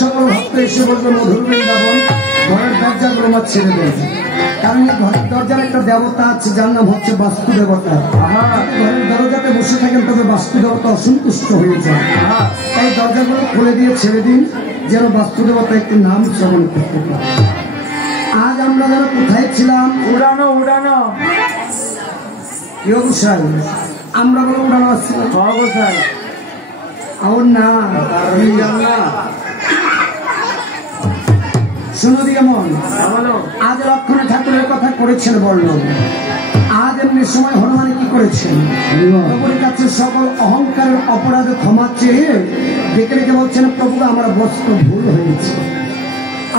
সকল ভক্ত এসে বলবে মধুর বৃন্দাবন ঘরের দরজাগুলো আমার ছেড়ে দেয়, কারণ এই ঘরের দরজার একটা দেবতা আছে যার নাম হচ্ছে বাস্তু দেবতা। ঘরের দরজাতে বসে থাকেন তবে বাস্তু দেবতা অসন্তুষ্ট হয়ে যায়, তাই দরজাগুলো খুলে দিয়ে ছেড়ে দিন যেন বাস্তু দেবতা একটু নাম শ্রবণ করতে পারে। আজ আমরা যারা কোথায় ছিলাম? উড়ানো উড়ানো গোসাই, আমরা বলে উড়ানো আসছিলাম গোসাই আমার না শুনো দিকে মন। আজ লক্ষণ ঠাকুরের কথা করেছেন বর্ণন। আজ এমনি সময় হনুমান কি করেছেন? প্রভুর কাছে সকল অহংকারের অপরাধে ক্ষমা চেয়ে ডেকে ডেকে বলছেন, প্রভু আমার বস্ত্র ভুল হয়েছে।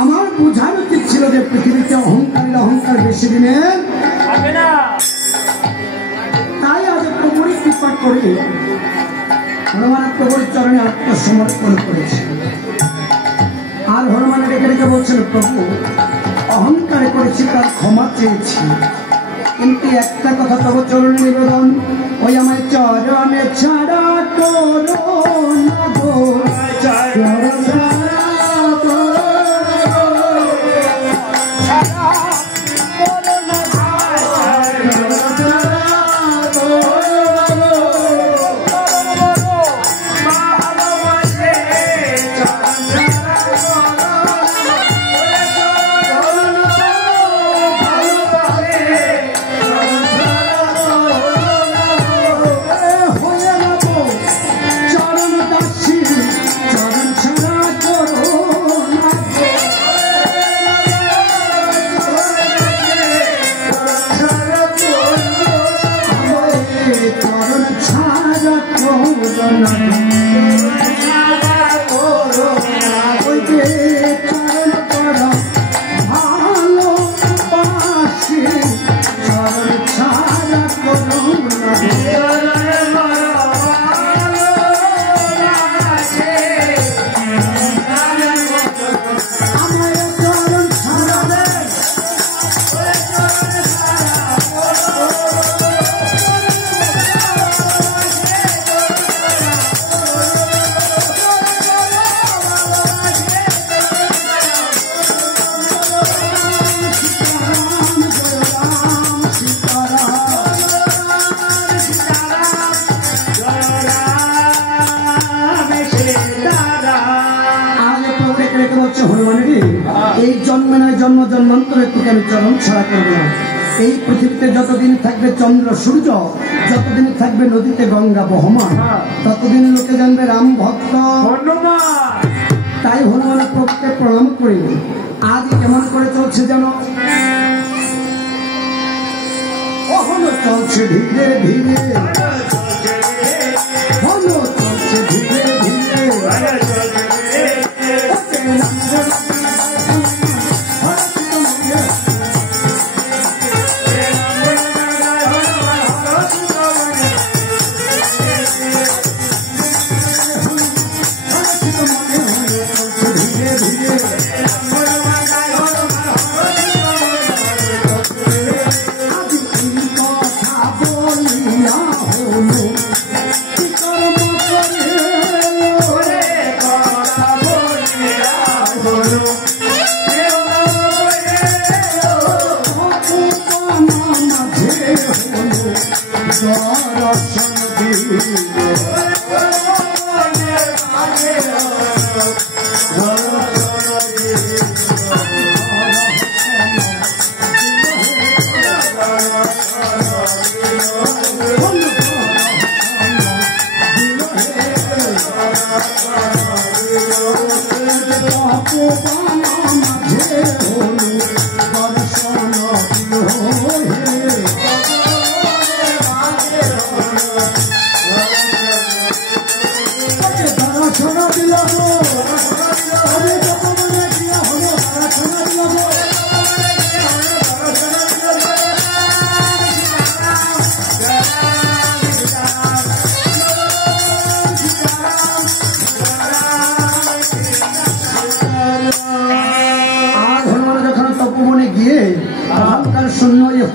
আমার বোঝার উচিত ছিল যে পৃথিবীতে অহংকারীর অহংকার বেশি দিনের, তাই আজ প্রভুর কৃপা করে হনুমান প্রভুর চরণে আত্মসমর্পণ করেছে। আর হনুমান ডেকে ডেকে বলছেন, প্রভু অহংকার করেছি তার ক্ষমা চেয়েছি, কিন্তু একটা কথা তবু চরণ নিবেদন, ওই আমার চরণে ছাড়া করো না গো, এই জন্মে নয় জন্ম জন্মান্তরে তোকে আমি চরণ ছাড়া করবো না। এই পৃথিবীতে যতদিন থাকবে চন্দ্র সূর্য, যতদিন থাকবে নদীতে গঙ্গা বহমান, ততদিন লোকে জানবে রাম ভক্ত হনুমান। তাই হনুমানের প্রভুকে প্রণাম করি। আজ কেমন করে চলছে যেন কখনো চলছে ধীরে ধীরে, কখনো চলছে ধীরে ধীরে,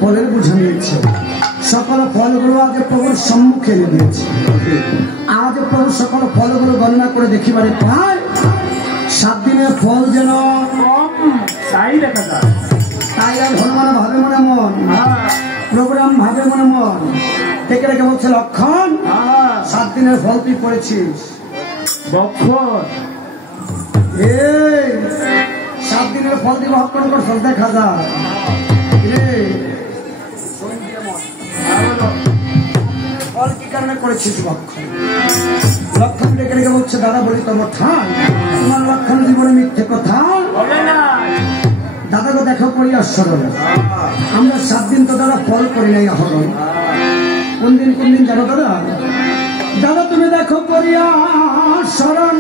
ফলের বোঝা নিয়েছে, সকল ফল ফলগুলো আজ প্রভুর সম্মুখে এনে দিয়েছে। আজ প্রভু সকল ফলগুলো গণনা করে দেখিবারে প্রায় 7 দিনের ফল যেন তাই দেখা যায়। তাই আর হনুমান ভাবে মনে মন, প্রোগ্রাম ভাবে মনে মন, ডেকে রেখে বলছে লক্ষণ 7 দিনের ফল তুই করেছিস। বক্ষণ এই 7 দিনের ফল তুই ভক্ষণ করছিস, দেখা যায় ফল কি কারণে করেছিস ভক্ষণ। লক্ষণ ডেকে রেখে বলছে দাদা বলি তোমার ঠান, তোমার লক্ষণ জীবনে মিথ্যে কথা দাদাকে দেখো করি আশ্চর্য। আমরা 7 দিন তো দাদা ফল করি নাই আহরণ। কোন দিন জানো দাদা? দাদা তুমি দেখো করিয়া শরণ,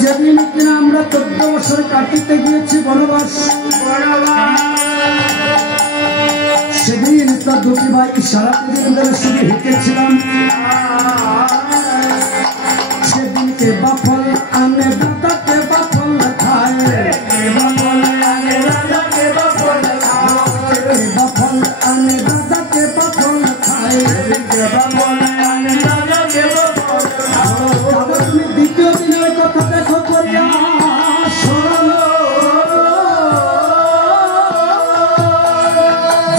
যেদিন কিনা আমরা 14 বছর কাটিতে গিয়েছি বনবাস, সেদিন তো দুটি ভাই সারাদিন ধরে শুধু হেঁটেছিলাম। সেদিনকে বাফল আনে দাদাকে বাফল খায়, বাফল আনে দাদাকে বাফল খায়। দাদা তুমি দ্বিতীয় দিনের কথা দেখো করিয়া শরণ,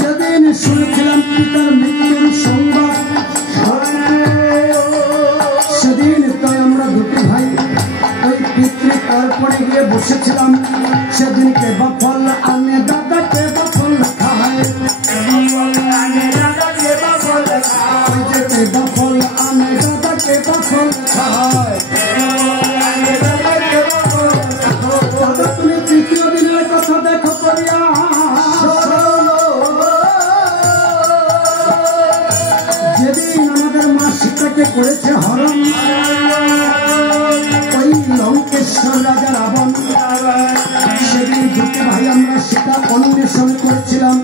যেদিন শুনেছিলাম পিতার মৃত্যুর সংবাদ, সেদিন তাই আমরা দুটি ভাই ওই পিতৃ তারপরে গিয়ে বসেছিলাম। সেদিনকে বাফল আনে দাদাকে বাফল খায়, বাফল আনে দাদাকে বাফল খায়। দাদা তুমি তৃতীয় দিনের কথা দেখো করিয়া যেদিন আমাদের মা সীতাকে করেছে হরণ, ওই লঙ্কেশ্বর রাজা রাবণ, সেদিন দুটি ভাই আমরা সীতা অন্বেষণ করেছিলাম।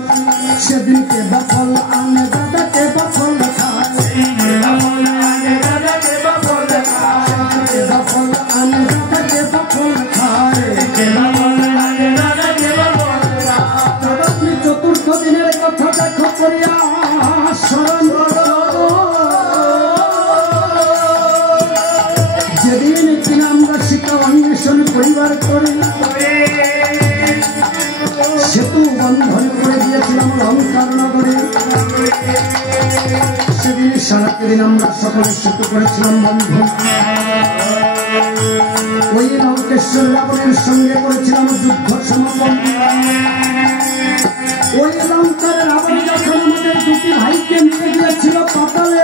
সেদিনকে বাফল আনে দাদাকে বাফল খায়, বাফল আনে দাদাকে বাফল খায়। দাদা তুমি চতুর্থ দিনের কথা দেখো করিয়া শরণ, যেদিন কিনা আমরা সীতা অন্বেষণ পরিবার করি, সেতু বন্ধন করে দিয়েছিলাম লঙ্কার নগরে। সেদিন সারাদিন আমরা সকলে সেতু করেছিলাম বন্ধন। ওই লঙ্কেশ্বর রাবণের সঙ্গে করেছিলাম যুদ্ধ সমাপন। ওই লঙ্কার রাবণ যখন আমাদের দুটি ভাইকে নিয়ে গিয়েছিল পাতালে,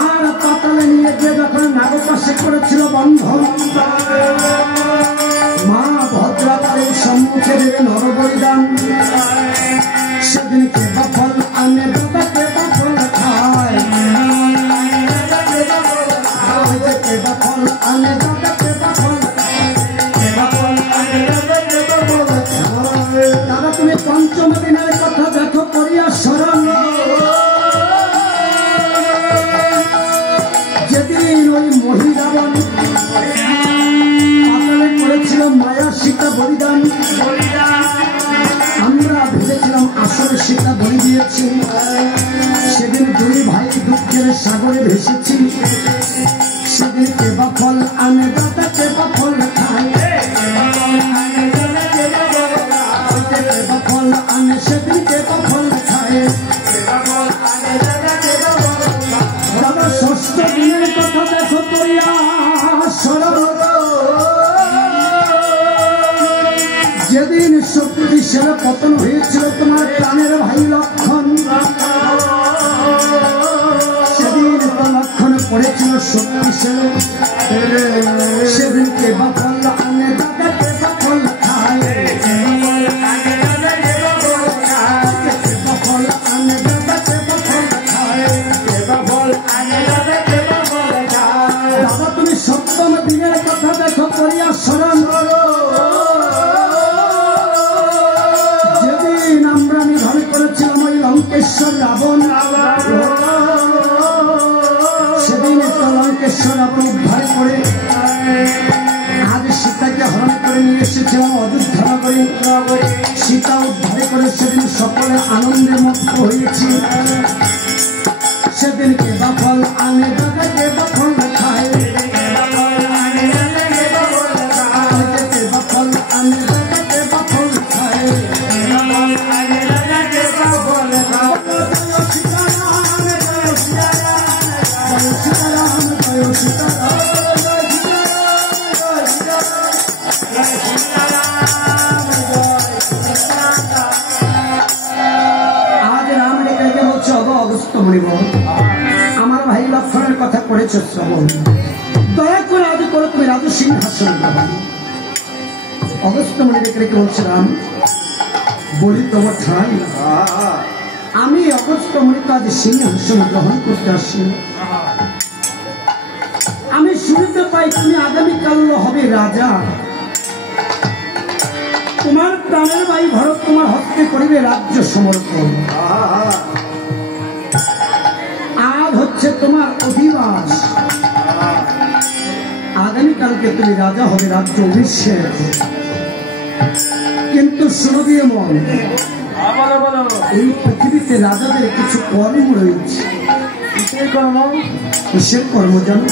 আর পাতালে নিয়ে গিয়ে যখন নাগপাশে করেছিল বন্ধন, মা ভদ্রা তার সম্মুখে দেবে নরবলিদান। সেদিনকে বাফল আনে দাদাকে বাফল খায়, বাফল আনে দাদাকে বাফল খায়। দাদা তুমি পঞ্চম দিনের কথা দেখো করিয়া শরণ, যেদিন ওই মহিলাবন পাতালে করেছিল মায়া সীতা বলিদান। আমরা ভেবেছিলাম আসলে সীতা বলি দিয়েছি। সেদিন দুই ভাই দুঃখের সাগরে ভেসেছি। সেদিনকে বাফল আনে দাদাকে বাফল খায়, বাফল আনে সেদিনকে বাফল খায়। দাদা ষষ্ঠ দিনের কথা দেখো করিয়া শরণ, যেদিন শক্তিশাল পতন হয়েছিল তোমার প্রাণের ভাই লক্ষণ, সেদিন তো লক্ষণ পড়েছিল শক্তিশাল। সেদিনকে বাফল আনে দাদাকে বাফল খায়, বাফল আনে দাদাকে বাফল খায়। দাদা তুমি সপ্তম দিনের কথা দেখো করিয়া শরণ, যেদিন আমরা নিধন করেছিলাম ওই লঙ্কেশ্বর রাবণ, সেদিন একটা লঙ্কেশ্বর রাবণ উদ্ধার করে আজ সীতাকে হরণ করে নিয়ে এসেছিলাম অযোধ্যা সীতা উদ্ধার করে সেদিন সকলে আনন্দে মত্ত হয়েছি। সেদিন কে বা ফল আনে দাদা, কে বা ফল খায়, কে বা ফল আনে দাদা, কে বা ফল খায়। আমার ভাই লক্ষণের কথা করেছ শ্রবণ, দয়া করে আজ করে তুমি রাজু সিংহাসন গ্রহণ। অগস্ত্য মনে রেখে রেখে বলছিলাম, বলি তোমার ঠাই আমি অগস্ত্য মনে আজ সিংহাসন গ্রহণ করতে আসি। আমি শুনতে পাই তুমি আগামীকাল হবে রাজা। তোমার প্রাণের ভাই ভরত তোমার হস্তে করিবে রাজ্য সমর্পণ। আজ হচ্ছে তোমার অধিবাস, আগামীকালকে তুমি রাজা হবে, রাজ্য অভিষেক। কিন্তু শুনো দিয়ে মন, এই পৃথিবীতে রাজাদের কিছু কর্ম রয়েছে। কিসের কর্ম জানো?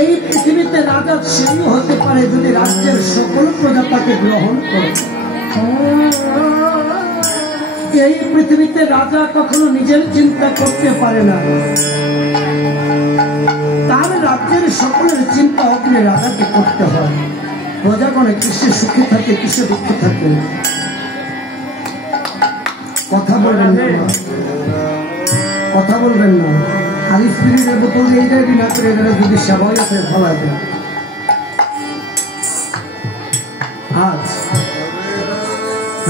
এই পৃথিবীতে রাজা সেই হতে পারে যদি রাজ্যের সকল প্রজা তাকে গ্রহণ করে। এই পৃথিবীতে রাজা কখনো নিজের চিন্তা করতে পারে না, তার রাজ্যের সকলের চিন্তা অগ্নে রাজাকে করতে হয়। প্রজাগণে কিসে সুখে থাকে, কিসে দুঃখে থাকে। কথা বলবেন না, কথা বলবেন না। আর স্ত্রীদের বোতল এই জায়গায় না করে এখানে যদি সেবাই আছে ফলা যায়। আজ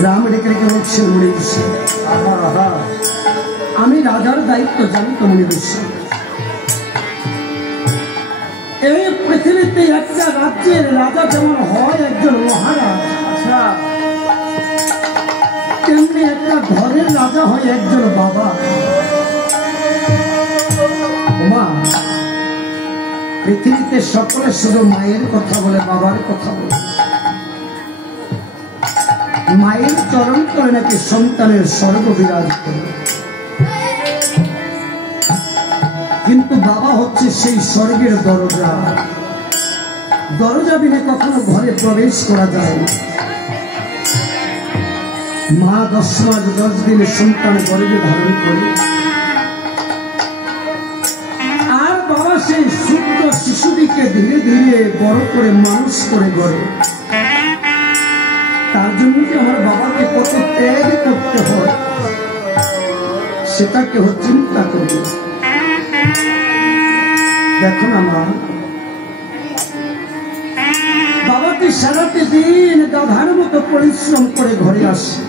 রাম রেখে রেখে বলছে মনে বসে, আমি রাজার দায়িত্ব জানি তো মনে বসে। এই পৃথিবীতে একটা রাজ্যের রাজা যেমন হয় একজন মহারাজ, তেমনি একটা ঘরের রাজা হয় একজন বাবা। মা পৃথিবীতে সকলে শুধু মায়ের কথা বলে, বাবার কথা বলে। মায়ের চরণ করে নাকি সন্তানের স্বর্গ বিরাজ করে, কিন্তু বাবা হচ্ছে সেই স্বর্গের দরজা। দরজা বিনে কখনো ঘরে প্রবেশ করা যায় না। মা 10 মাস 10 দিনে সন্তান গর্ভে ধারণ করে, আর বাবা সেই ছোট্ট শিশুটিকে ধীরে ধীরে বড় করে মানুষ করে গড়ে। তার জন্য যে আমার বাবাকে কত ত্যাগ করতে হয় সেটা কেউ চিন্তা করবে। দেখো না মা, বাবাকে সারাতে দিন গাধার মতো পরিশ্রম করে ঘরে আসে,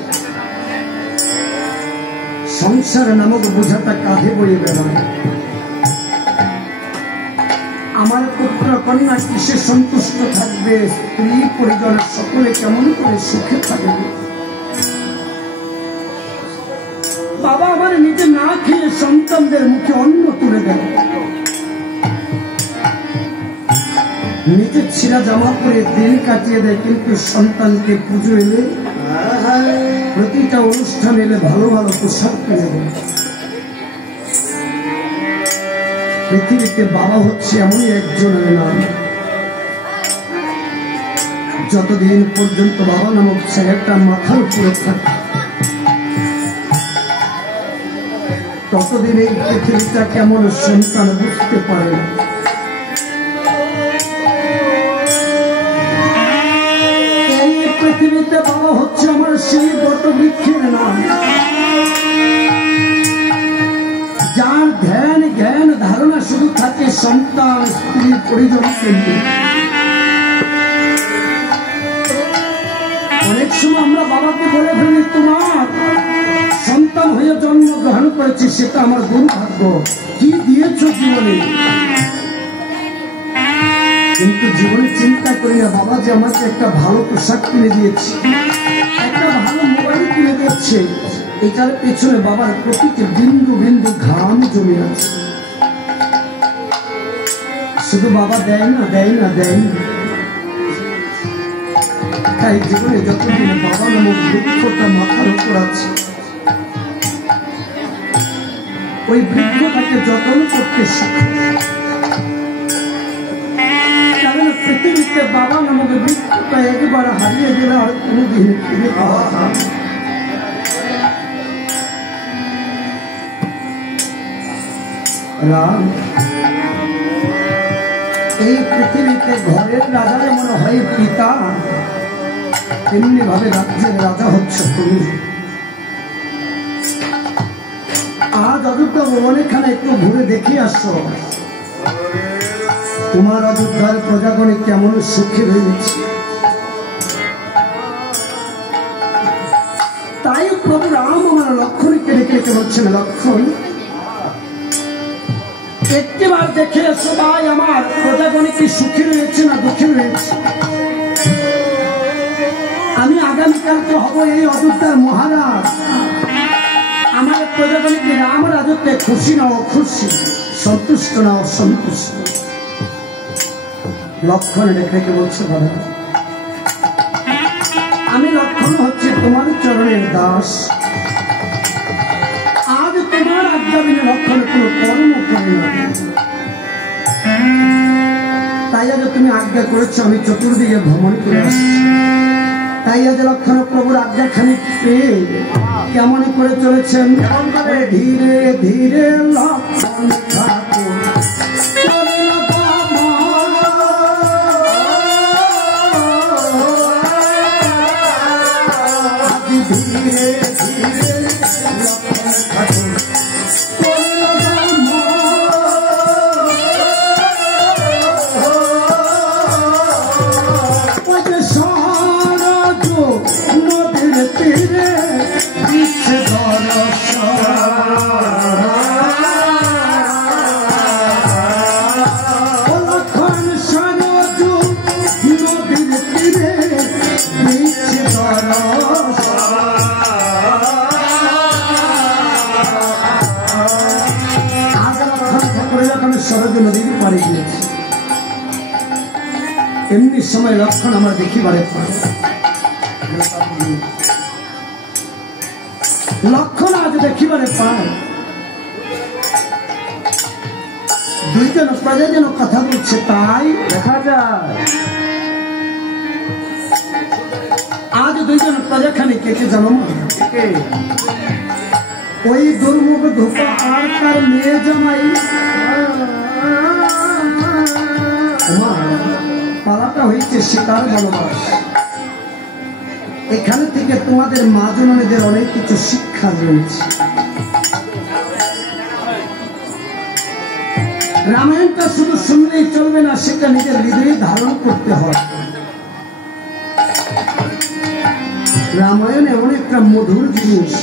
সংসার নামক বোঝাটা কাঁধে বয়ে বেড়ায়। আমার পুত্র কন্যা কিসে সন্তুষ্ট থাকবে, স্ত্রী পরিজন সকলে কেমন করে সুখে থাকবে। বাবা আমার নিজে না খেয়ে সন্তানদের মুখে অন্ন তুলে দেয়, নিজে ছিঁড়া জামা পরে দিন কাটিয়ে দেয়, কিন্তু সন্তানকে পুজো এলে, প্রতিটা অনুষ্ঠান এলে ভালো ভালো পোশাক কিনে দেয়। পৃথিবীতে বাবা হচ্ছে এমনই একজনের নাম, যতদিন পর্যন্ত বাবা নামক ছেলেটা মাথার উপরে থাকে ততদিন এই পৃথিবীটা কেমন সন্তান বুঝতে পারে না। এই পৃথিবীতে বাবা হচ্ছে আমার সেই বটবৃক্ষের নাম, যার ধ্যান জ্ঞান ধারণা শুধু থাকে সন্তান স্ত্রী পরিজনকে নিয়ে। অনেক সময় আমরা বাবাকে বলে ফেলি, তোমার সন্তান হয়ে জন্মগ্রহণ করেছে সেটা আমার দুর্ভাগ্য, কি দিয়েছ জীবনে। কিন্তু জীবনে চিন্তা করি না বাবা যে আমাকে একটা ভালো পোশাক কিনে দিয়েছে, একটা ভালো মোবাইল কিনে দিচ্ছে, এটার পেছনে বাবার প্রতিটি বিন্দু বিন্দু ঘাম জমে আছে। শুধু বাবা দেয় না, দেয় না, দেয় না, তাই জীবনে যতদিন বাবা নামক বৃক্ষটা মাথার উপর আছে, ওই বৃক্ষটাকে যত্ন করতে শিখো। কারণ পৃথিবীতে বাবা নামক বৃক্ষটা একবার হারিয়ে গেলে আর কোনোদিন ফিরে পাওয়া যায় না। রাম, এই পৃথিবীতে ঘরের রাজা যেমন হয় পিতা, তেমনি ভাবে রাজ্যের রাজা হচ্ছে তুমি। আজ অযোধ্যা ভবনেখানে একটু ঘুরে দেখে আসো, তোমার অযোধ্যার প্রজাগণে কেমন সুখী হয়েছে। তাই প্রভু রাম আমার লক্ষণকে রেখে রেখে বলছেন, লক্ষণ একটিবার দেখে এসো ভাই, আমার প্রজাগণে কি সুখী রয়েছে না দুঃখী রয়েছে। আমি আগামীকালকে হব এই অযোধ্যার মহারাজ। আমার প্রজাগণে কি রাম রাজত্বে খুশি না অখুশি, সন্তুষ্ট না অসন্তুষ্ট। লক্ষণ রেখে রেখে বলছে, বাবা আমি লক্ষণ হচ্ছে তোমার চরণের দাস। আজ তোমার আজ্ঞা বিনা লক্ষণ কোনো কর্ম করে না। তাই আজ তুমি আজ্ঞা করেছো, আমি চতুর্দিকে ভ্রমণ করে আসছি। তাই আজ লক্ষণ প্রভুর আজ্ঞা খানিক পেয়ে কেমন করে চলেছেন, ধীরে ধীরে লক্ষণ ঠাকুর ধীরে ধীরে লক্ষণ ঠাকুর নদীর তীরে দিচ্ছে লক্ষণ সরজু নদীর তীরে দিচ্ছে সরজু নদীর পাড়ে গিয়েছে। এমনি সময় লক্ষণ আমার দেখিবারে পায়। লক্ষণ আজ দেখিবারে পায় দুইজন প্রজা যেন কথা বলছে, তাই দেখা যায়। আজ দুইজন প্রজাখানে কে কে জানো? ওই দুর্মুখ ধোপা আর তার মেয়ে জামাই। পালাটা হয়েছে সীতার বনবাস। এখানে থেকে তোমাদের মা জননীদের অনেক কিছু শিক্ষা রয়েছে। রামায়ণটা শুধু শুনলেই চলবে না, সেটা নিজের হৃদয়ে ধারণ করতে হয়। রামায়ণ এমন একটা মধুর জিনিস,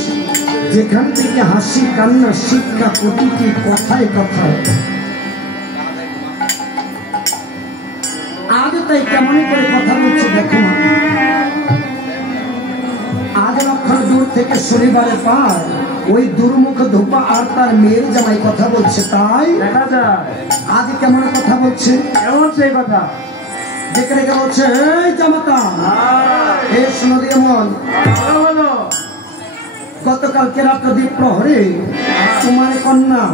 যেখান থেকে হাসি কান্না শিক্ষা প্রতিটি কথায় কথায়। আজ তাই কেমন করে কথা বলছে দেখো না। আজ লক্ষণ দূর থেকে শনিবারে পায় ওই দুর্মুখ ধোপা আর তার মেয়ের জামাই কথা বলছে, তাই দেখা যায়। আজ কেমন কথা বলছে, এমন সেই কথা দেখে রেখে বলছে, এই জামাতা এই শোনো দিয়ে মন, গতকালকে রাত্র দ্বীপ প্রহরে তোমার কন্যা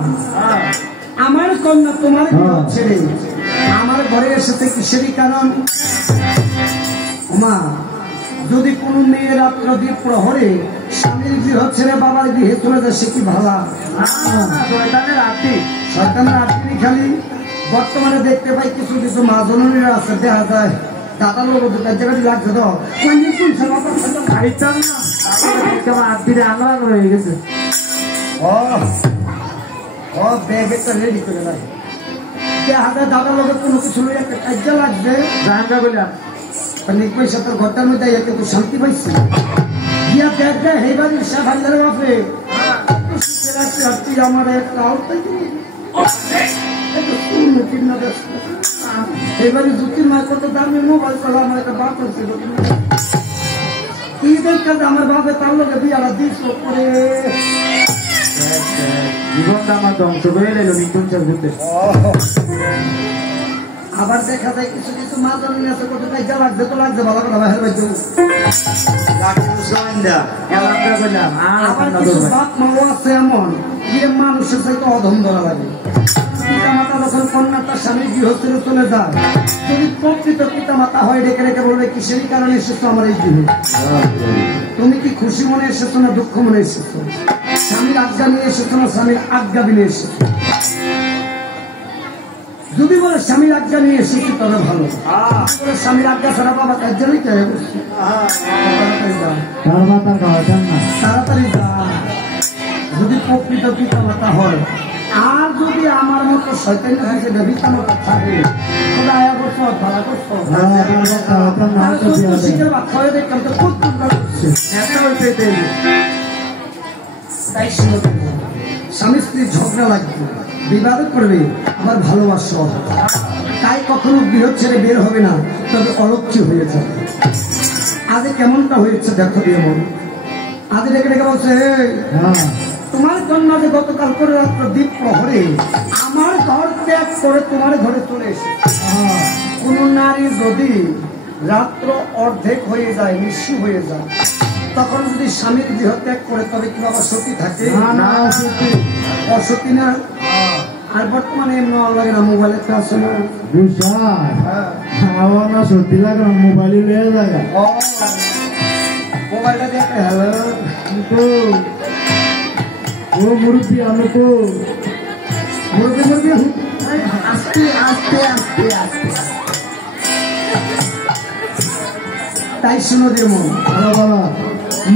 আমার কন্যা তোমার ছেড়ে আমার ঘরে এসেছে কিসেরই কারণ? মা, যদি কোন মেয়ে রাত্র দ্বীপ প্রহরে স্বামীর গৃহ ছেড়ে বাবার গৃহে চলে যায়, সে কি ভালা? শয়তানের আত্মী খালি। বর্তমানে দেখতে পাই কিছু কিছু মা জননীরা আছে, দেখা যায় দাদা লোক জায়গাটি লাগছে তো হয়ে গেছে। ব্যাগটা রেডি করে দেয়, দেখা যায় দাদা লোকের কোনো কিছু একটা কাজ লাগবে। পয়সা তোর ঘরটার মধ্যে একটু শান্তি পাইছি। গিয়া দেখ দেয় এই বাড়ির সে ভাইয়ার বাপে আমার একটা এবারে জুতির মায় কত দামি মোবাইল চলা, আমার একটা বাপ আছে কি দেখতে আমার বাপে তার লোকে বিয়ারা দিস করে জীবনটা আমার ধ্বংস করে এলো। আবার দেখা যায় কিছু কিছু মা জন্ম আছে কত টাকা লাগবে তো লাগবে ভালো করে বাহির বাইতে আবার কিছু বাপ মাও আছে এমন যে মানুষের চাইতে অধম ধরা লাগে পিতা মাতা যখন কন্যা তার স্বামী গৃহস্থলে চলে যায় যদি প্রকৃত পিতা মাতা হয় ডেকে রেখে বলবে কিসেরই কারণে এসেছো আমার এই গৃহে তুমি কি খুশি মনে এসেছো না দুঃখ মনে এসেছো স্বামীর আজ্ঞা নিয়ে এসেছো না স্বামীর আজ্ঞা বিনে এসেছো যদি বলে স্বামীর আজ্ঞা নিয়ে এসেছি তবে ভালো স্বামীর আজ্ঞা ছাড়া বাবা কাজ নেই তাড়াতাড়ি যা যদি প্রকৃত পিতা মাতা হয় আর যদি আমার মতো শয়তান পিতা মাতা থাকে স্বামী স্ত্রী ঝগড়া লাগবে বিবাদ করবে আবার ভালোবাসা তাই কখনো গৃহ ছেড়ে বের হবে না তবে অলক্ষ্য হয়ে যাবে আজ কেমনটা হয়েছে দেখো এমন আজ ডেকে ডেকে বলছে তোমার জন্য যে গতকাল করে রাত্র দ্বীপ প্রহরে আমার ঘর ত্যাগ করে তোমার ঘরে চলে এসে কোন নারী যদি রাত্র অর্ধেক হয়ে যায় নিঃস্ব হয়ে যায় তখন যদি স্বামীর গৃহ ত্যাগ করে তবে কি বাবা সতী থাকে অসতী না আর বর্তমানে এমন লাগে না মোবাইলে আছে না সত্যি লাগে না মোবাইলে লেগে যায় মোবাইলটা দেখে হ্যালো ও মুরব্বী আমি তো মুরব্বী আস্তে আস্তে আস্তে আস্তে তাই শুনো যেমন ভালো ভালো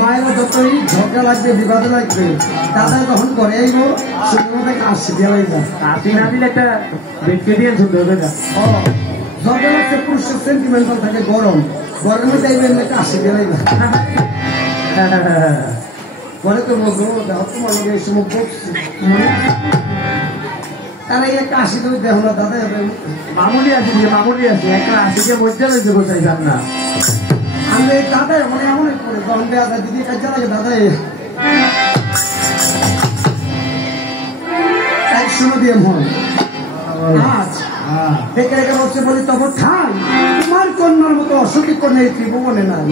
মায়ের যতই ঝগড়া লাগবে বিবাদ লাগবে দাদা যখন করে আইব শুনে আসি দেওয়াই যায় কাশি না দিলে একটা বেটকে দিয়ে শুনতে হবে না ঝগড়া লাগছে পুরুষের সেন্টিমেন্টাল থাকে গরম গরমে চাইবেন একটা আসি দেওয়াই যায় পরে তো বলবো দেখো তোমার লোক এই সময় বকছি তারা এই একটা আসি তুমি দেখো না দাদা মামুলি আছে একটা আসিকে মধ্যে রয়েছে বসাই যান না আমি দাদা মানে এমন করে যখন দেওয়া যায় দিদি কাজে লাগে দাদা তাই শুনো দিয়ে মন আজ দেখে রেখে বলছে বলি তবে ঠাই তোমার কন্যার মতো অসতী কন্যা এই ত্রিভুবনে নাই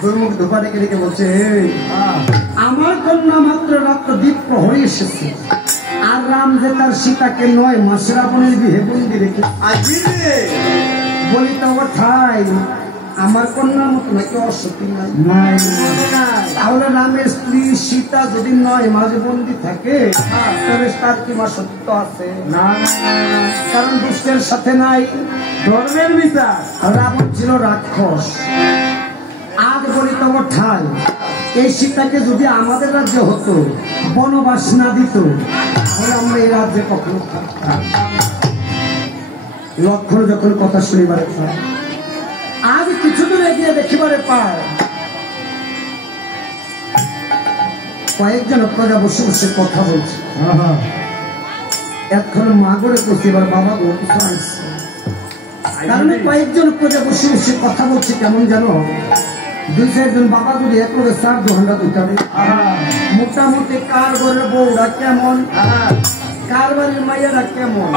দুর্মুখ ধোপা রেখে রেখে বলছে আমার কন্যা মাত্র রাত্র দ্বীপ প্রহরী এসেছে আর রাম যে তার সীতাকে 9 মাস রাবণের বিহে বন্দি রেখে বলি তবে ঠাই আমার কন্যার মতো নাকি অসতী নাই তাহলে রামের স্ত্রী সীতা যদি 9 মাস বন্দি থাকে তবে তার কি মা সত্য আছে কারণ দুষ্টের সাথে নাই ধর্মের বিচার রাবণ ছিল রাক্ষস আজ বলি তবে ঠাই এই সীতাকে যদি আমাদের রাজ্যে হতো বনবাস না দিত তাহলে আমরা এই রাজ্যে কখনো থাকতাম লক্ষণ যখন কথা শুনিবারে পায় আজ কিছু দূর এগিয়ে দেখিবারে পায় কয়েকজন প্রজা বসে বসে কথা বলছে এখন মা করে করছে এবার বাবা গো কিছু আসছে কারণ কয়েকজন প্রজা বসে বসে কথা বলছে কেমন জানো 2-4 বাবা যদি এক করে 4 ঘন্টা দিতে মোটামুটি কার ঘরের বউরা কেমন কার বাড়ির মাইয়ারা কেমন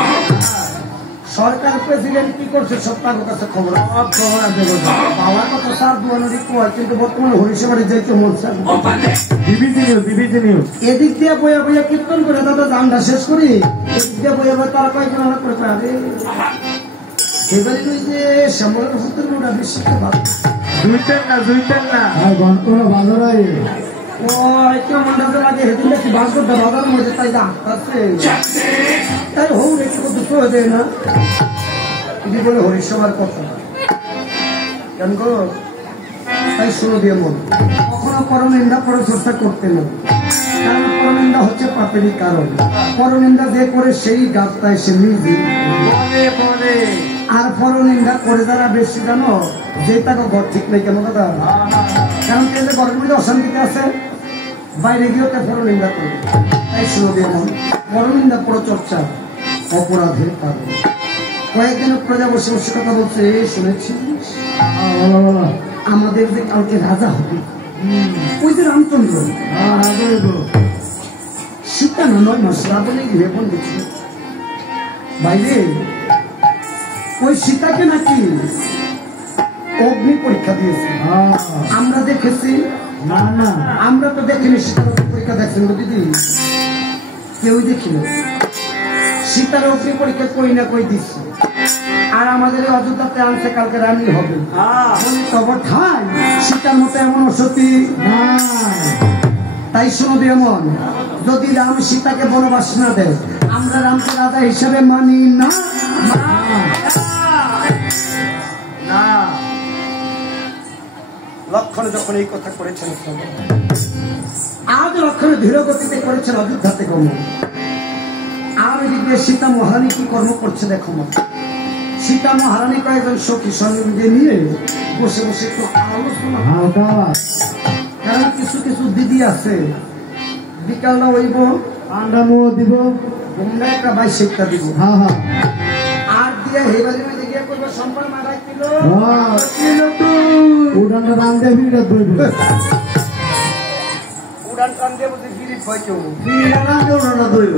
সরকার প্রেসিডেন্ট কি করছে সব তার কাছে খবর আছে বাবার কথা 4 দুয়ানোরই কয় কিন্তু বর্তমানে হরিষেবাড়ি যাইতে মন চায় বিবিসি নিউজ এদিক দিয়ে বইয়া বইয়া কীর্তন করে দাদা জানটা শেষ করি এদিক দিয়ে বইয়া বইয়া তারা কয়েকজন আলাপ করে আরে এবারে ওই যে শ্যামলের ভূতের ওরা বেশি ভালো দুইটার না আর গণতন্ত্র বাজার ও কেমন দাদা লাগে সেদিন দেখি বাজার বাজারের মধ্যে তাই আছে তাই হোক একটু দুটো হয়ে যায় না যদি বলে হরিষবার কথা কেন গো তাই শুরু দিয়ে মন কখনো পরনিন্দা পরচর্চা করতে না কারণ পরনিন্দা হচ্ছে পাপেরই কারণ পরনিন্দা যে করে সেই গাছটায় সে নিজে আর পরনিন্দা করে যারা বেশি জানো যে তাকে ঘর ঠিক নেই কেন দাদা কারণ কে যে ঘরের মধ্যে অশান্তিতে আছে বাইরে গিয়েও তা পরনিন্দা করবে তাই শুরু দিয়ে মন পরনিন্দা পরচর্চা অপরাধের কারণ কয়েকদিন প্রজা বসে বসে কথা বলছে শুনেছিস আমাদের যে কালকে রাজা হবে ওই যে রামচন্দ্র সীতা 9 মাস রাবণে গৃহে বন্দি ছিল বাইরে ওই সীতাকে নাকি অগ্নি পরীক্ষা দিয়েছে। আমরা দেখেছি না না, আমরা তো দেখিনি। সীতার অগ্নি পরীক্ষা দেখছেন তো দিদি? কেউ দেখিল। সীতার অগ্নি পরীক্ষা কই না কই দিচ্ছে। আর আমাদের অযোধ্যাতে আনছে কালকে রানী হবে। তবে ঠাই সীতার মতো এমন অসতী। তাই শোনো এমন, যদি রাম সীতাকে বনবাস না দেয়, আমরা রামকে রাজা হিসেবে মানি না। লক্ষণ যখন এই কথা করেছেন, আজ লক্ষণ ধীর গতিতে করেছেন অযোধ্যাতে গমন। আর এদিকে সীতা মহারানী কি কর্ম করছে দেখো। সীতা মহারানী কয়েকজন সখী সঙ্গে নিয়ে বসে বসে একটু আলোচনা। কারণ কিছু কিছু দিদি আছে বিকালটা হইব দিব, তোমরা একটা বাইশটা দিব। আর দিয়ে হেবালি মাঝে গিয়ে করবো সম্পর্ক মারাই দিল। উড়ানটা রান দিয়ে ভিড় দইব, উড়ান টান দিয়ে বলতে গিরিট হয় কেউ উড়ানটা দইব।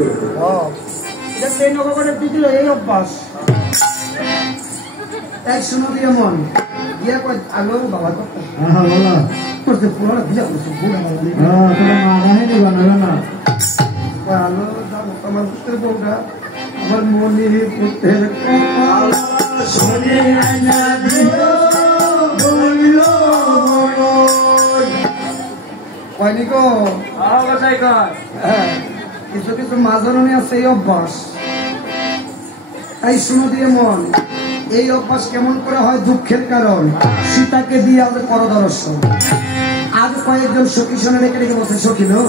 এটা সেই নগরের দিদিল এই অভ্যাস। তাই শুনো দিয়ে মন গিয়ে কয় আলো বাবার কথা করতে পুরো ভিজা করছে বুড়া আলো আমার বুঝতে বউটা আমার মনে পড়তে কয়নি গো। হ্যাঁ, কিছু কিছু মাঝরণে আছে এই অভ্যাস। তাই শুনো দিয়ে মন, এই অভ্যাস কেমন করে হয়? দুঃখের কারণ সীতাকে দিয়ে আমাদের করদর্শন। আজ কয়েকজন সখী শোনে রেখে রেখে বসে সখী নো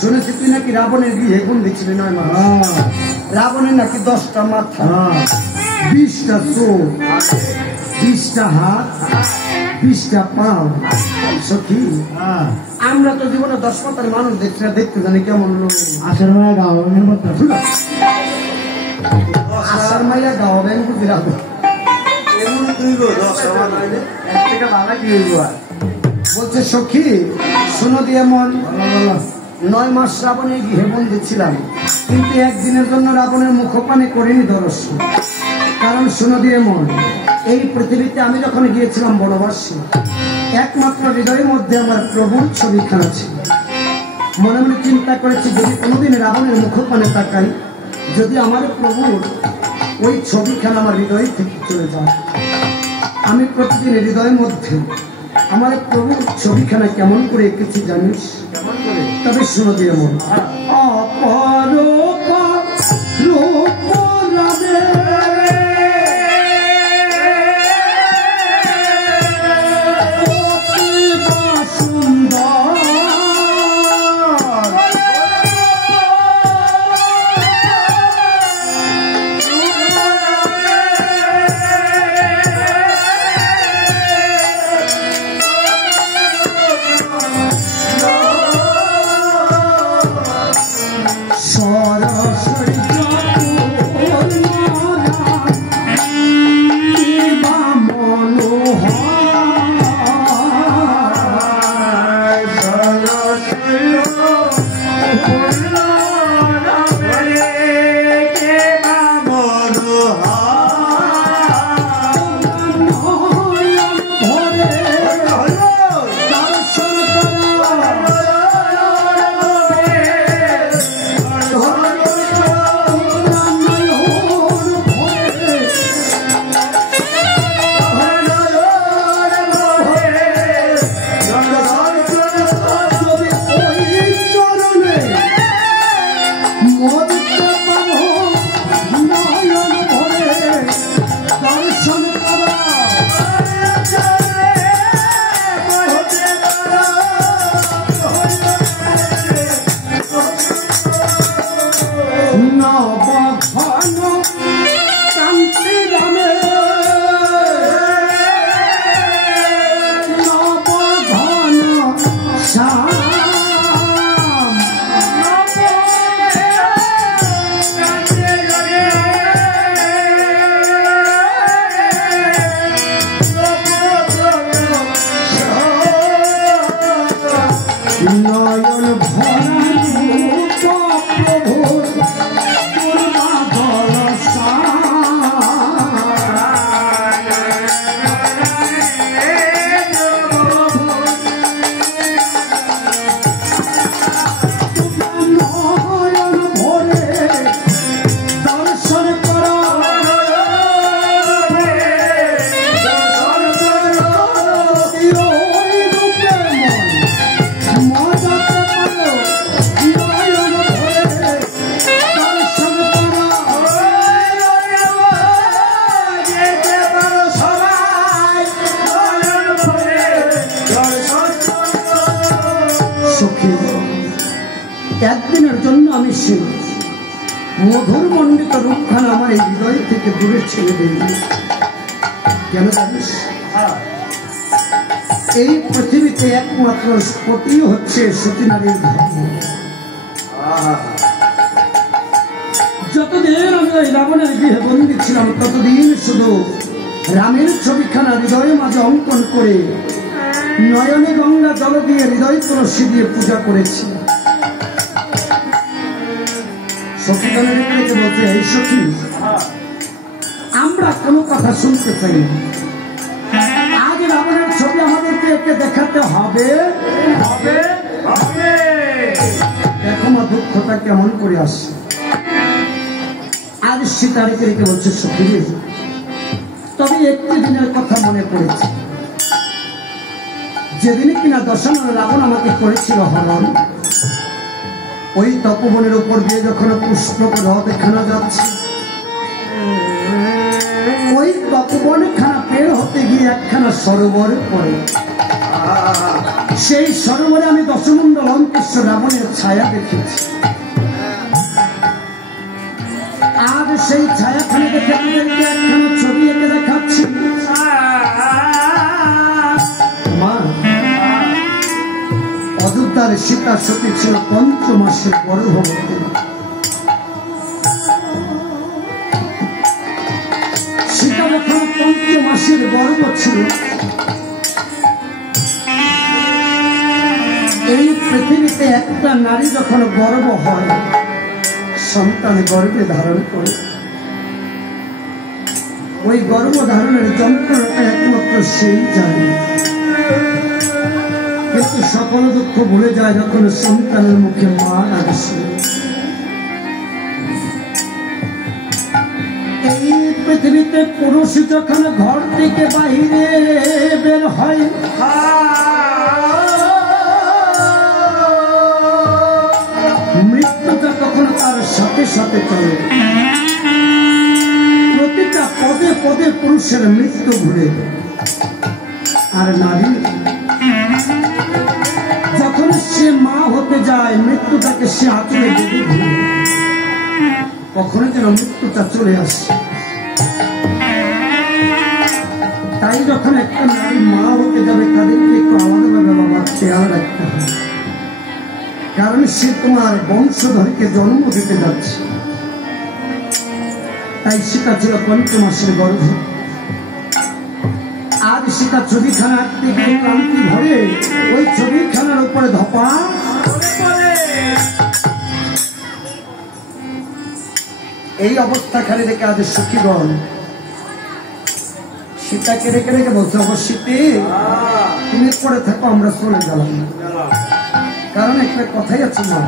শুনেছি তুই নাকি রাবণের বিয়ে গুণ দিচ্ছিলি 9 মাস। রাবণের নাকি 10টা মাথা, 20টা চোখ, 20টা হাত, 20টা পাও। সখী আমরা তো জীবনে 10 মাথার মানুষ দেখছি না, দেখতে জানি কেমন লোক। আসার মায়া গাওয়াবেন আসার মাইয়া গাওয়াবেন বুঝি রাখো। বলছে সখী শুনো দিয়ে মন, 9 মাস রাবণের গৃহে বন্দী ছিলাম, কিন্তু একদিনের জন্য রাবণের মুখপানে করিনি দর্শন। কারণ শুনো দিয়ে মন, এই পৃথিবীতে আমি যখন গিয়েছিলাম বনবাসী, একমাত্র হৃদয়ের মধ্যে আমার প্রভুর ছবিখানা ছিল। মনে মনে চিন্তা করেছি যদি কোনোদিন রাবণের মুখপানে তাকাই, যদি আমার প্রভুর ওই ছবিখানা আমার হৃদয় থেকে চলে যায়। আমি প্রতিদিন হৃদয়ের মধ্যে আমার প্রভুর ছবিখানা কেমন করে এঁকেছি জানিস? তবে শুনো দিয়ে মন, নয়ন ভরা প্রভুর সখী, একদিনের জন্য আমি সে মধুর মণ্ডিত রূপখানা আমার এই হৃদয় থেকে দূরে ছেড়ে দিই। কেন জানিস? এই পৃথিবীতে একমাত্র পতি হচ্ছে সতী নারীর ধর্ম। যতদিন আমি ওই রাবণের গৃহে বন্দী ছিলাম ততদিন শুধু রামের ছবিখানা হৃদয়ের মাঝে অঙ্কন করে নয়নে গঙ্গা জল দিয়ে হৃদয় তুলসী দিয়ে পূজা করেছি। সখীগণের বলতে এই সখী, আমরা কোনো কথা শুনতে চাই না। আজ রাবণের ছবি আমাদেরকে একে দেখাতে হবে। দেখো মা দুঃখটা কেমন করে আসছে। আজ সীতারিকে রেখে বলছে সখী, তবে একটি দিনের কথা মনে পড়েছে, যেদিন কিনা দশানন রাবণ আমাকে করেছিল হরণ। ওই তপবনের উপর দিয়ে যখন পুষ্পক রথ খানা যাচ্ছে, ওই তপবন খানা পের হতে গিয়ে একখানা সরোবর পড়ে। সেই সরোবরে আমি দশমণ্ডল অঙ্কেশ্বর রাবণের ছায়া দেখেছি। আজ সেই ছায়াখানে দেখে একখানা ছবি এঁকে দেখাচ্ছি। মা, অযোধ্যার সীতা সতী ছিল 5 মাসের গর্ভবতী। সীতা যখন 5 মাসের গর্ভ ছিল, এই পৃথিবীতে একটা নারী যখন গর্ভ হয়, সন্তান গর্ভে ধারণ করে, ওই গর্ভ ধারণের যন্ত্রণাটা একমাত্র সেই জানে। কিন্তু সকল দুঃখ ভুলে যায় যখন সন্তানের মুখে মা আসে। এই পৃথিবীতে পুরুষ যখন ঘর থেকে বাহিরে বের হয়, মৃত্যুটা তখন তার সাথে সাথে চলে। প্রতিটা পদে পদে পুরুষের মৃত্যু ঘুরে, আর নারী যখন সে মা হতে যায় মৃত্যুটাকে সে আঁকড়ে বেঁধে ঘুরে, কখনো যেন মৃত্যুটা চলে আসে। তাই যখন একটা নারী মা হতে যাবে তাদেরকে একটু আলাদাভাবে বাবা খেয়াল রাখতে হবে, কারণ সে তোমার বংশধরকে জন্ম দিতে যাচ্ছে। তাই সীতা ছিল 5 মাসের গর্ভ। আজ সীতা ছবিখানা আঁকতে গিয়ে ক্লান্তি ভরে ওই ছবিখানার উপরে ধপা এই অবস্থা খালি রেখে আজ সখীগণ সীতাকে রেখে রেখে বলছে, অবশ্যই তুমি পড়ে থাকো, আমরা চলে গেলাম। কারণ একটা কথাই আছে না,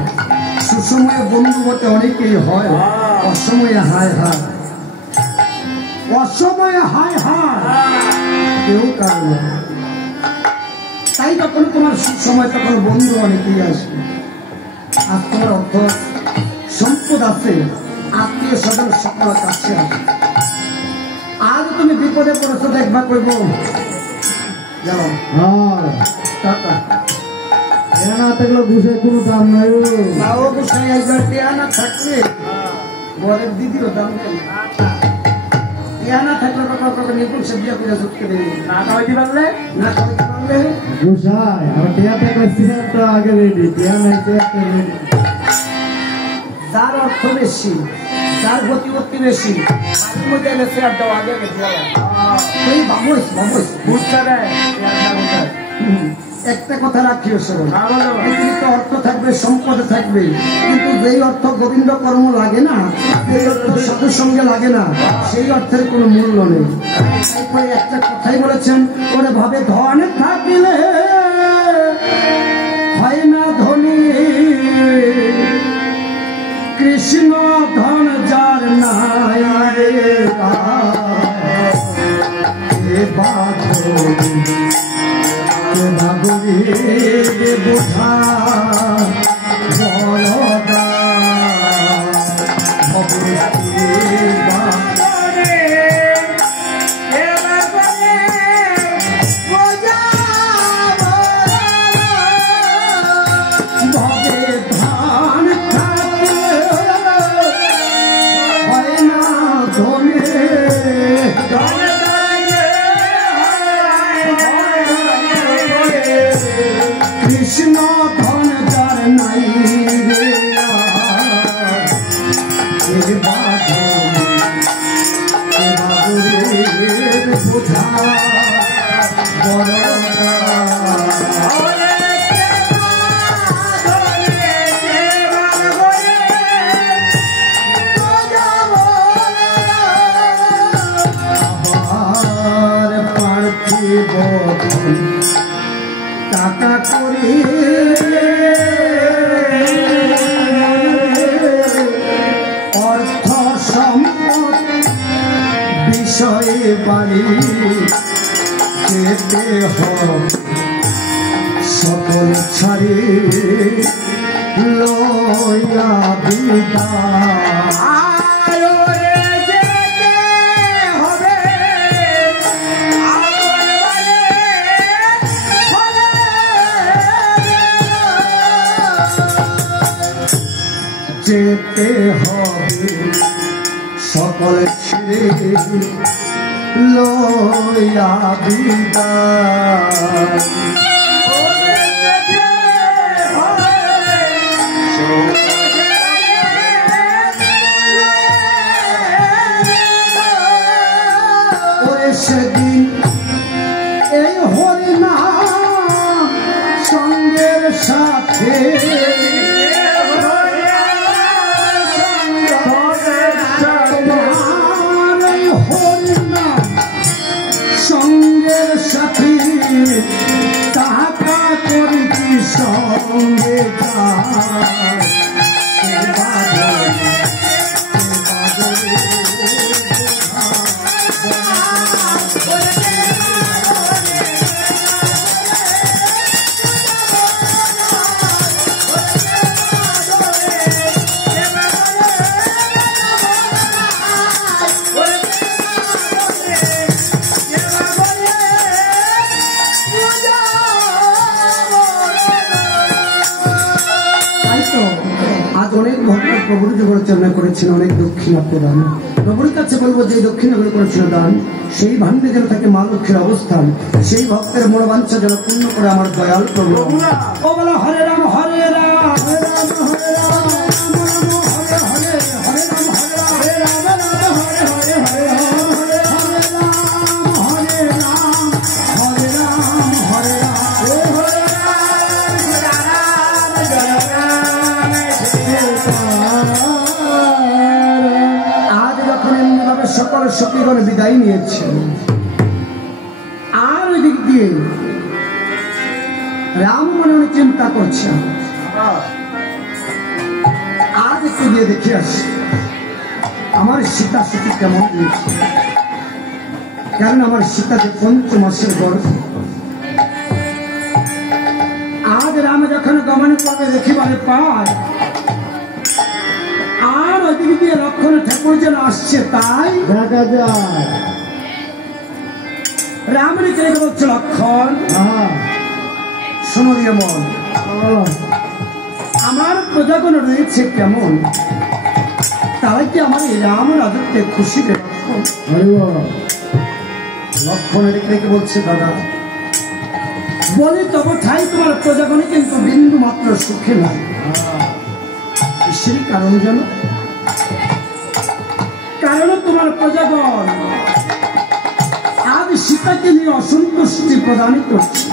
সুসময়ে বন্ধু বটে অনেকেই হয়, অসময়ে হায় হায়, অসময়ে হায় হায় কেউ কারণ। তাই যখন তোমার সুসময় তখন বন্ধু অনেকেই আসবে। আর তোমার অর্থ সম্পদ আছে, আত্মীয় স্বজন সকল কাছে আসবে। আজ তুমি বিপদে পড়েছো, দেখবা করব যাও টাকা না থাকলে ঘুষের কোনো দাম নাই। তাও ঘুষাই একবার টেয়ানা থাকলে ঘরের দিদিরও দাম কেন? টেয়ানা থাকলে কাউকে নিপুণ সে বিয়ে করে চুটকে দেবে। না খাওয়াইতে পারলে না খাওয়াইতে পারলে ঘুষাই। আর টেয়া থাকলে সিগারেটটা আগে রেডি, টেয়া নাই রেডি। যার অর্থ বেশি, যার গতিবর্তি বেশি, শেয়ার দাও আগে একটা কথা রাখিও শোনো, পৃথিবীতে অর্থ থাকবে, সম্পদ থাকবে, কিন্তু যেই অর্থ গোবিন্দ কর্ম লাগে না, সেই অর্থ সাধুর সঙ্গে লাগে না, সেই অর্থের কোনো মূল্য নেই। তারপরে একটা কথাই বলেছেন, ওরে ভাবে ধন থাকিলে হয় না ধনী, কৃষ্ণ ধন যার নাই বাবুরি বোঝা বলদা ছাড়ি যেতে হবে সকল ছাড়ি লইয়া বিদায় যেতে হবে সকল ছেড়ে লইয়া বিদায় ওরে সেদিন এই হরিনাম সঙ্গের সাথে সঙ্গের সাথে টাকা করেছি সঙ্গে আজ অনেক ভক্ত প্রভুর জগরচরণা করেছেন, অনেক দক্ষিণা প্রদান। প্রভুর কাছে বলবো যে দক্ষিণাগুলো করেছিল দান, সেই ভান্ডে যেন থাকে মা লক্ষ্মীর অবস্থান, সেই ভক্তের মনোবাঞ্ছা যেন পূর্ণ করে আমার দয়াল প্রভু। ও বলো হরে রাম হরে রাম হরে রাম হরে রাম হরে হরে হরে রাম হরে রাম হরে রাম হরে হরে হরে রাম হরে হরে রাম হরে রাম হরে রাম হরে রাম আজ যখন এমনিভাবে সকল সখীগণ বিদায় নিয়েছেন, আর ওই দিক দিয়ে রাম মনে মনে চিন্তা করছেন, আজ একটু গিয়ে দেখে আসি আমার সীতা সখী কেমন হয়েছে। কারণ আমার সীতা যে ৫ মাসের গর্ভ। আজ রাম যখন গমন করবে দেখিবারে পায়, আর ওদিক দিয়ে লক্ষণ ঠাকুর যেন আসছে তাই দেখা যায়। রামের কে বলছে লক্ষণ, শোনো দিয়ে মন, আমার প্রজাগণ রয়েছে কেমন, তারা কি আমার এই রাম রাজত্বে খুশি দেবে? লক্ষণ রেখে বলছে দাদা বলি তব ঠাই তোমার প্রজাগণে কিন্তু বিন্দু মাত্র সুখে নাই। সেই কারণ যেন, কারণ তোমার প্রজাগণ আজ সীতাকে নিয়ে অসন্তুষ্টি প্রদান করছে।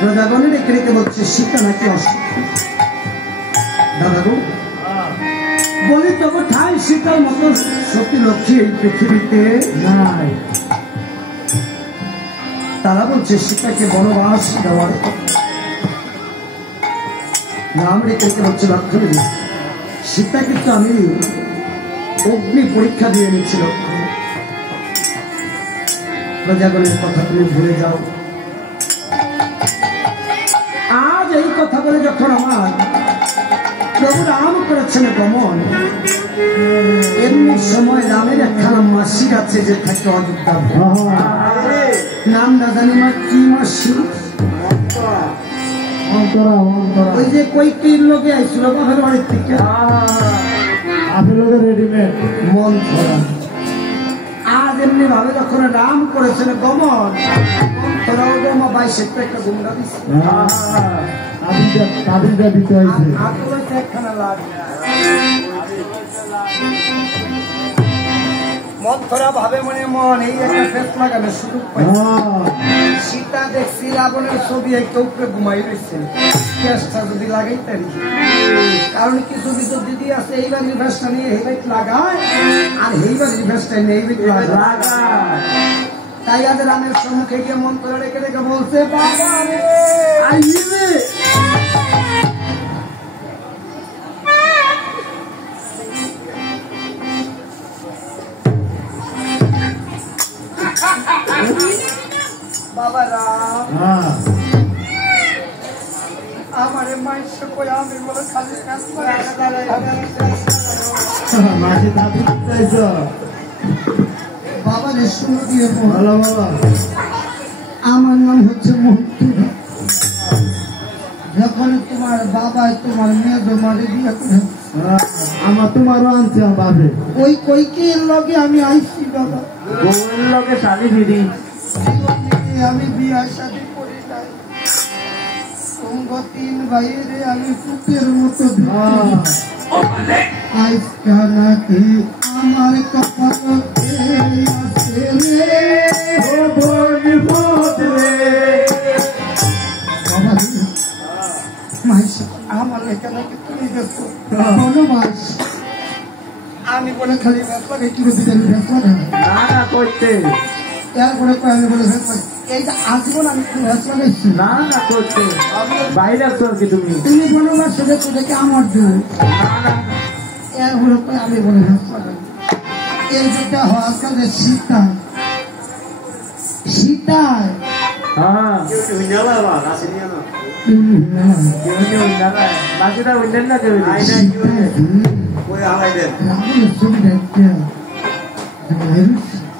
প্রজাগণে রেখে রেখে বলছে সীতা নাকি অসন্তুষ্ট। দাদা গো বলি তবে ঠাই সীতার মতো সতী লক্ষ্মী এই পৃথিবীতে নাই। তারা বলছে সীতাকে বনবাস দেওয়ার নাম রেখে বলছে লক্ষ্মণ, সীতাকে তো আমি অগ্নি পরীক্ষা দিয়ে নিচ্ছিল। প্রজাগণের কথা তুমি ভুলে যাও। আজ এই কথা বলে যখন আমার প্রভু রাম করেছেন গমন, এমনি সময় রামের একখানা মাসি আছে যে থাকে অযোধ্যা। নাম না জানি মা কি মাসি, ওই যে কয়েকটির লোকে আইছিল বাপের বাড়ির থেকে রেডিমেড মন ধরা। আজ এমনি ভাবে যখন রাম করেছেন গমন, তোরাও গমা 22 একটা গুমরা দিচ্ছে। একখানা লাগে মন ধরা ভাবে মনে মন এই একটা ফেস লাগানো শুরু করে। সীতা দেখছি রাবণের ছবি একটা উপরে ঘুমাই রয়েছে, গ্যাসটা যদি লাগাইতে, কারণ কিছু কিছু দিদি আছে এইবার রিভার্সটা নিয়ে হেলমেট লাগায়, আর এইবার রিভার্সটা নিয়ে এই লাগায়। তাই আজ রামের সম্মুখে গিয়ে মন করে রেখে রেখে বলছে বাবা রে আইবে। আমারে মাইসে কই আমি বলে খালি মাঝে দাবি চাইছ বাবা রে শুনো দিয়ে ভালো বাবা আমার নাম হচ্ছে মুক্তি। যখন তোমার বাবা তোমার মেয়ে মারে বিয়ে করে আমার তোমারও আনছে বাপে ওই কইকের লগে আমি আইছি বাবা। বউয়ের লগে শালি ফিরি আমি বিয়া শাদি করি নাই সঙ্গ তিন ভাইরে আমি কুকের মতো আজকা নাকি আমার কপালতে আছে রে আমার লেখা নাকি তুমি গেছো বনবাস। আমি বলে খালি ব্যাপার একটু ব্যাপার না না করতে এরপরে আমি বলে ব্যাপার এইটা আজীবন আমি ব্যাপার গেছি না না করতে বাইরে তোর কি তুমি তুমি বনবাস দেখো দেখে আমার দূর না না এরপরে আমি বলে ব্যাপার এই যেটা হওয়ার কালে সীতা সীতায় হ্যাঁ বাকিটা উঠলেন না কেউ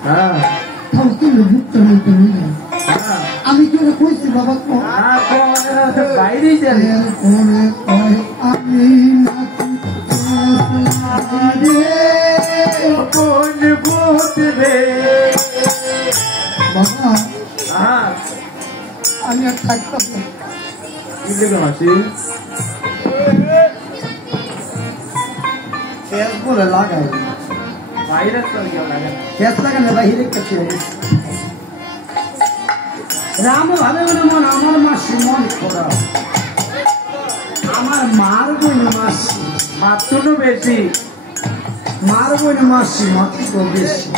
হ্যাঁ আমি কি কইছি বাবা বাইরেই যাবে আমি বাবা হ্যাঁ আমি আর থাকতাম না। কি লেগে মাসি গ্যাস বলে লাগাই বাইরে চল গিয়ে লাগে গ্যাস লাগানো বাহিরে কাছে রাম ভাবে মনে মন আমার মাসি মন খোরা আমার মার বই মাসি মাত্র বেশি মার বই মাসি মাত্র বেশি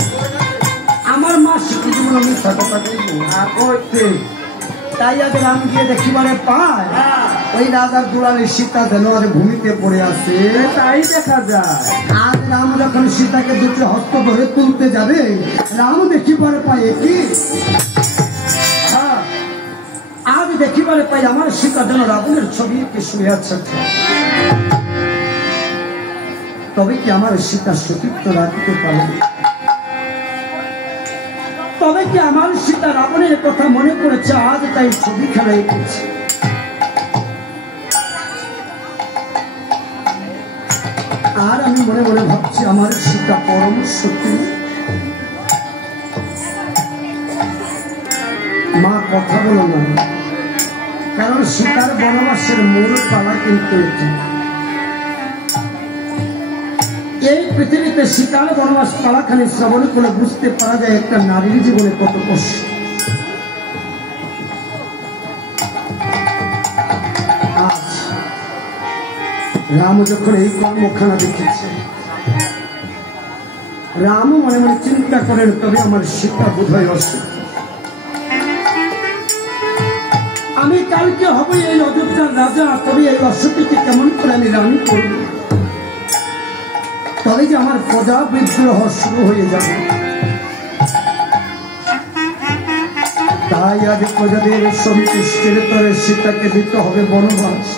আমার মাসি কিছু মনে আমি ছোট করতে তাই আজ রাম গিয়ে দেখিবারে পায় ওই রাজার দুলালের সীতা যেন আর ভূমিতে পড়ে আছে তাই দেখা যায় আজ রাম যখন সীতাকে দুটি হস্ত ধরে তুলতে যাবে রাম দেখিবারে পায় কি আজ দেখিবারে পাই আমার সীতা যেন রাবণের ছবি কে শুয়ে আছে। তবে কি আমার সীতা সতীত্ব রাখতে পারে? তবে কি আমার সীতা রাবণের কথা মনে পড়েছে আজ তাই ছবি খেলা এঁকেছে? আর আমি মনে মনে ভাবছি আমার সীতা পরম সত্যি। মা কথা বলো না, কারণ সীতার বনবাসের মূল পালা কিন্তু এটি। এই পৃথিবীতে সীতার বনবাস পালাখানি শ্রবণ করে বুঝতে পারা যায় একটা নারীর জীবনে কত কষ্ট। আজ রাম যখন এই কর্মখানা দেখেছে, রাম মনে মনে চিন্তা করেন তবে আমার সীতা বোধ হয় অসুখ। আমি কালকে হব এই অযোধ্যার রাজা, তবে এই অসুখীকে কেমন করে আমি রানী করব? তবে যে আমার প্রজা বিদ্রোহ শুরু হয়ে যাবে। তাই আজ প্রজাদের সন্তুষ্টির তরে সীতাকে দিতে হবে বনবাস।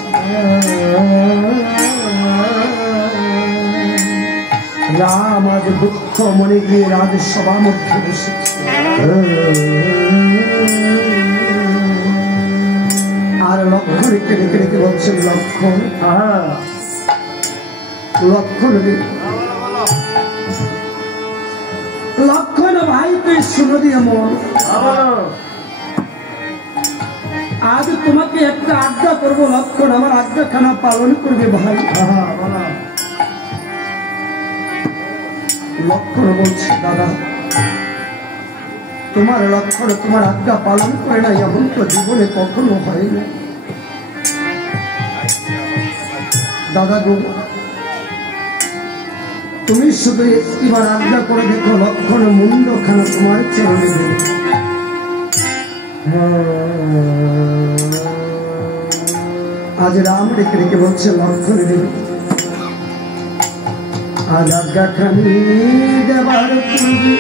রাম আজ দুঃখ মনে গিয়ে রাজসভা মধ্যে বসেছে। আর লক্ষ্য রেখে রেখে রেখে বলছেন লক্ষণ, লক্ষণ লক্ষণ ভাই তুই শুনো দিয়ে মন, আজ তোমাকে একটা আজ্ঞা করবো লক্ষণ, আমার আজ্ঞাখানা পালন করবে ভাই। লক্ষণ বলছে দাদা তোমার লক্ষণ তোমার আজ্ঞা পালন করে না এমন তো জীবনে কখনো হয় না। দাদা গো তুমি শুধু এবার আজ্ঞা করে দেখো লক্ষণ মুন্ড খানা তোমার চরণে দেবে। আজ রাম রেখে রেখে বলছে লক্ষণ দেবে, আজ আজ্ঞা খানি দেবার পূর্বে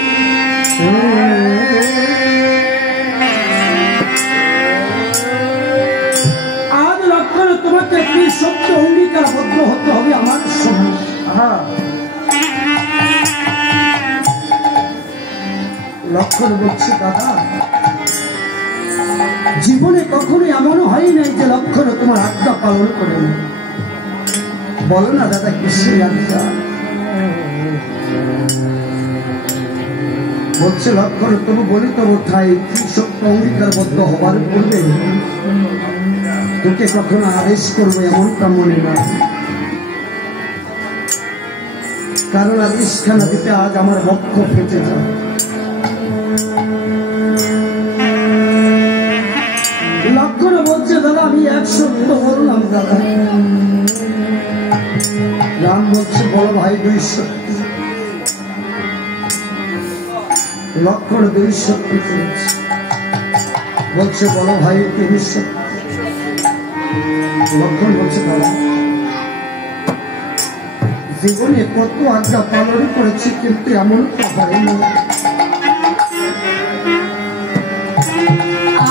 আজ লক্ষ্য লক্ষণ তোমাকে কি সত্য অঙ্গীকারবদ্ধ হতে হবে আমার সঙ্গে। লক্ষণ বলছে দাদা জীবনে কখনোই এমনও হয় নাই যে লক্ষণ তোমার আজ্ঞা পালন করে না। বলো না দাদা কিসের আজ্ঞা? বলছে লক্ষণ তবু বলি তবু ঠাই কি সত্য অঙ্গীকারবদ্ধ হবার পূর্বে তোকে কখনো আদেশ করবো এমনটা মনে না, কারণ আদেশখানা দিতে আজ আমার বক্ষ ফেটে যায়। লক্ষণ বলছে দাদা আমি এক সত্য বললাম দাদা। রাম বলছে বড় ভাই 2 সত্য। লক্ষণ 2 সত্য বলছে বড় ভাই 3 সত্য। লক্ষণ বলছে দাদা জীবনে কত আজ্ঞা পালন করেছি কিন্তু এমন তো হয়নি,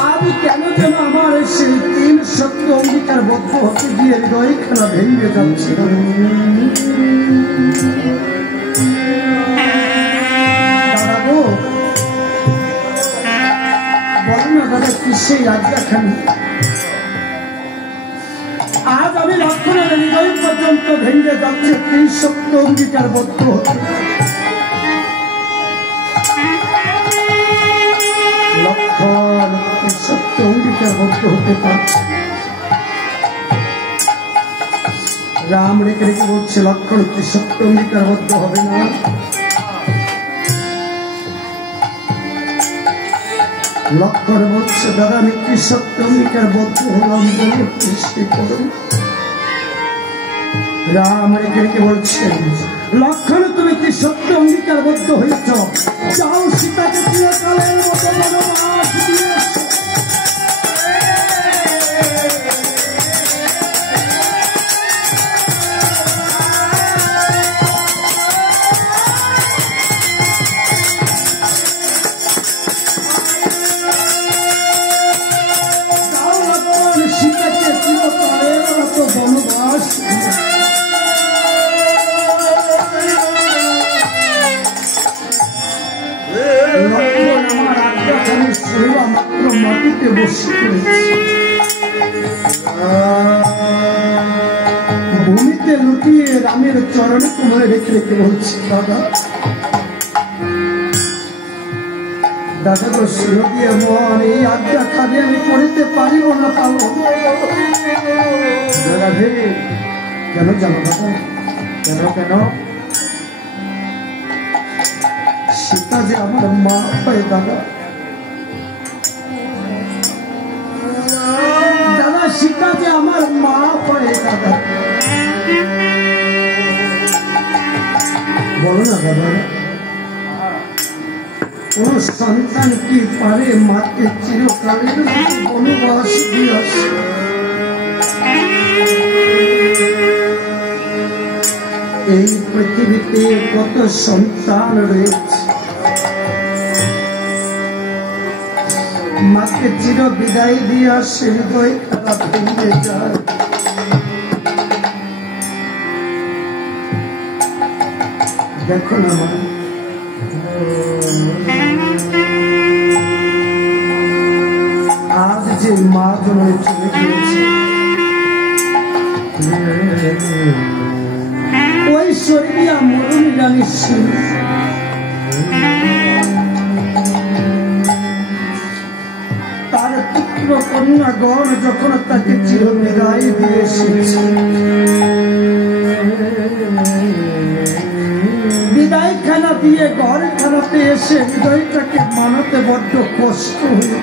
আজ কেন যেন আমার সেই 3 সত্য অঙ্গীকারবদ্ধ হতে গিয়ে হৃদয় খেলা ভেঙে যাচ্ছে। দাদা গো বলো না দাদা কি সেই আজ্ঞাখানি? আজ আমি লক্ষণের হৃদয় পর্যন্ত ভেঙে যাচ্ছে 3 সত্য অঙ্গীকারবদ্ধ হতে। লক্ষণ সত্য অঙ্গীকারবদ্ধ হতে পারছে। রাম রেখে রেখে বলছে লক্ষণ কি সত্য অঙ্গীকারবদ্ধ হবে না? লক্ষণ বলছে দাদা আমি কি সত্য অঙ্গীকারবদ্ধ হলাম বলে সৃষ্টি করুন। রাম রেখে রেখে বলছে লক্ষণ তুমি কি সত্য অঙ্গীকারবদ্ধ হয়েছ? যাও সীতাকে চিরকালের মতো বনবাস দিয়ে এসো। যাও লক্ষণ সীতাকে চিরকালের মতো বনবাস দিয়ে এসো। আমার আজ্ঞাখানি শরীর মাত্র মাটিতে বসে পড়েছে, ভূমিতে লুটিয়ে রামের চরণ কোমরে রেখে রেখে বলছে দাদা দাদা তো সুরগিয়ে মন এই আজ্ঞাখানি আমি পড়িতে পারিব না পাবো। দাদা ভেবে কেন জানো দাদা কেন কেন? সীতা যে আমার মা হয় দাদা। দাদা সীতা যে আমার মা হয় দাদা। বলো না দাদা কোন সন্তান কি পারে মাকে চিরকালের বনবাস দিয়ে আসে? এই পৃথিবীতে কত সন্তান রয়েছে মাকে চির বিদায় দিয়ে আসে হৃদয় খারাপ ভেঙে যায়। দেখো না মা আজ যে মা জন্মে চলে গিয়েছে ওই শরীরিয়া মরণ জানিস তার পুত্র কন্যাগণ যখন তাকে চির বিদায় দিয়ে এসেছে বিদায় খানা দিয়ে ঘর খানাতে এসে হৃদয়টাকে মানাতে বড্ড কষ্ট হয়েছে।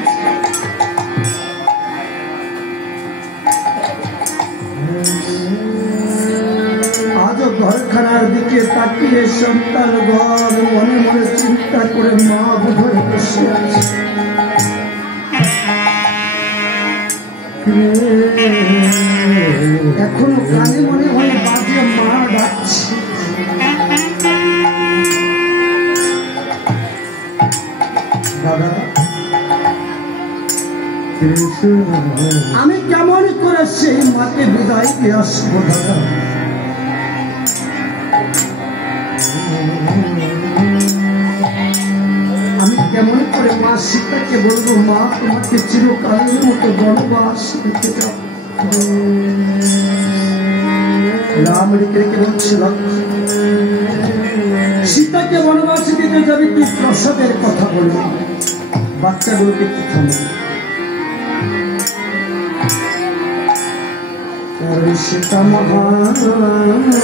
আজও ঘরখানার দিকে তাকিয়ে সন্তান ঘর মনে মনে চিন্তা করে মা বোধহয় বসে আছে। এখনো কানে মনে হয় বাজে মা ডাকছে। দাদা আমি কেমন করে সেই মাকে বিদায় দিয়ে আসবো দাদা? আমি কেমন করে মা সীতাকে বলবো, মা তোমাকে চিরকালের মতো বনবাস দিতে যাও? রাম রেখে রেখে বলছে, সীতাকে বনবাসে দিতে যাবি, তুই প্রসাদের কথা বলবি, বাচ্চাগুলোকে কি খাবো? সীতা মহারানী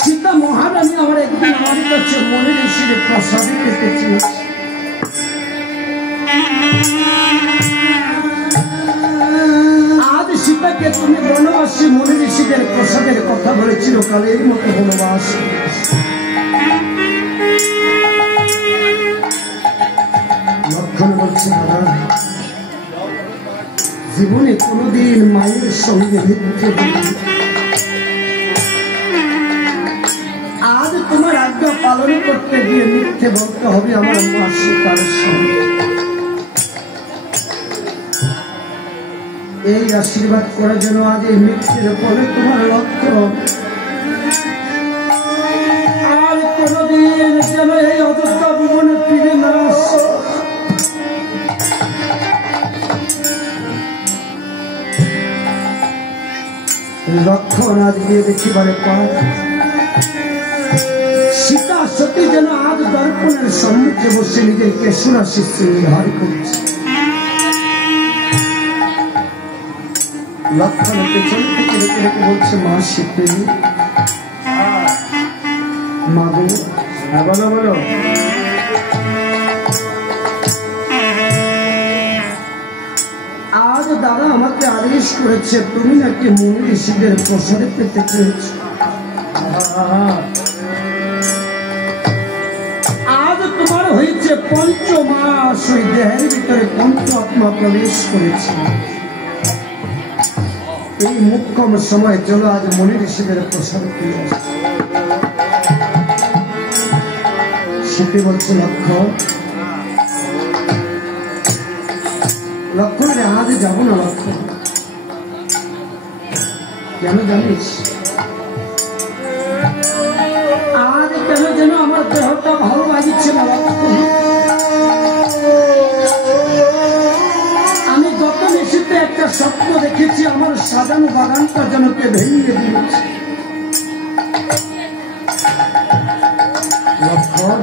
সীতা মহারানী আমার একদিন আমার কাছে মনে ঋষির প্রসাদে পেতে চেয়েছে। আজ সীতাকে তুমি বনবাসী মনে ঋষিদের প্রসাদের কথা বলেছিল, কালের মতো বনবাস। লক্ষণ বলছে, দাদা জীবনে কোনোদিন মায়ের সঙ্গে মিথ্যে বলি, আজ তোমার আজ্ঞা পালন করতে গিয়ে মিথ্যে বলতে হবে আমার মা সীতার সঙ্গে। এই আশীর্বাদ করে যেন আজ এই মিথ্যের পরে তোমার লক্ষ্য আর কোনদিন যেন এই অযোধ্যা ভুবনে ফিরে না আসে। লক্ষণ আজ গিয়ে দেখিবারে পায় সীতা সতী যেন আজ দর্পণের সম্মুখে বসে নিজের কেশুরা শিষ্যে বিহার করছে। লক্ষণ পেছন থেকে রেখে রেখে বলছে, মা সীতে, মা গো, বলো বলো। আজ দাদা আমাকে আদেশ করেছে তুমি নাকি মুনি ঋষিদের প্রসাদে পেতে চেয়েছ। আজ তোমার হয়েছে পঞ্চমাস, ওই দেহের ভিতরে পঞ্চ আত্মা প্রবেশ করেছে। এই মুখ্যম সময় চলো আজ মুনি ঋষিদের প্রসাদ পেয়ে আসে। সেটি বলছে লক্ষণ, লক্ষণ আজ যাবো না। লক্ষণ কেন জানিস? আজ কেন যেন আমার দেহটা ভালো লাগছে না। লক্ষণ আমি গত নিশীতে একটা স্বপ্ন দেখেছি, আমার সাজানো বাগানটা যেন কে ভেঙে দিয়েছে। লক্ষণ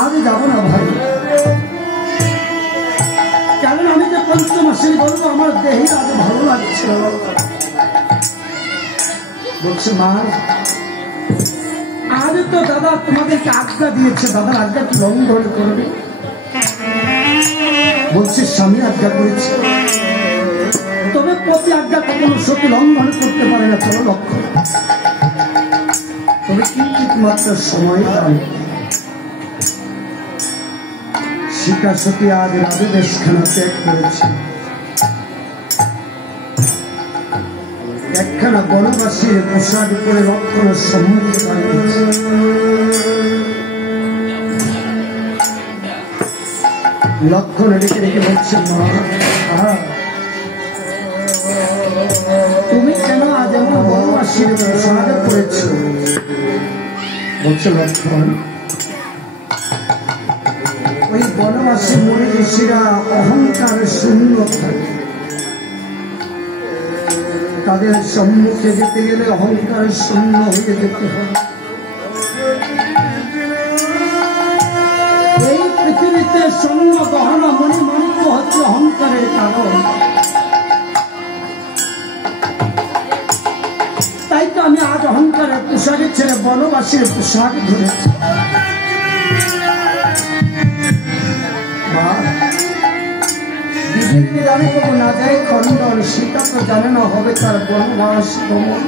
আজ যাবো না ভাই, কারণ আমি যে পঞ্চমাসে বলবো আমার দেহে আজ ভালো লাগছে। বলছে, মা আজ তো দাদা তোমাদেরকে আজ্ঞা দিয়েছে, দাদার আজ্ঞা কি লঙ্ঘন করবে? বলছে, স্বামী আজ্ঞা করেছে, তবে প্রতি আজ্ঞা কখনো সত্যি লঙ্ঘন করতে পারে না। চলো লক্ষ্য, তবে কিঞ্চিত মাত্র সময় দাঁড়ায়। সীতা সতী আজ রাজদেশখানা ত্যাগ করেছে, একখানা বনবাসীর পোশাক করে লক্ষণের সম্মুখে দাঁড়িয়েছে। লক্ষণ রেখে রেখে বলছে, মা তুমি কেন আজ আমার বনবাসীর পোশাক করেছ? বলছে, লক্ষণ ওই বনবাসী মনে ঋষিরা অহংকার শূন্য থাকে, তাদের সম্মুখে যেতে গেলে অহংকার শূন্য হয়ে যেতে হয়। এই পৃথিবীতে স্বর্ণ গহনা মণিমাণিক্য হচ্ছে অহংকারের কারণ। তাই তো আমি আজ অহংকারের পোশাকে ছেড়ে বনবাসীর পোশাক ধরেছি। না যায় খণ্ডন, সীতা তো জানে না হবে তার বনবাস গমন।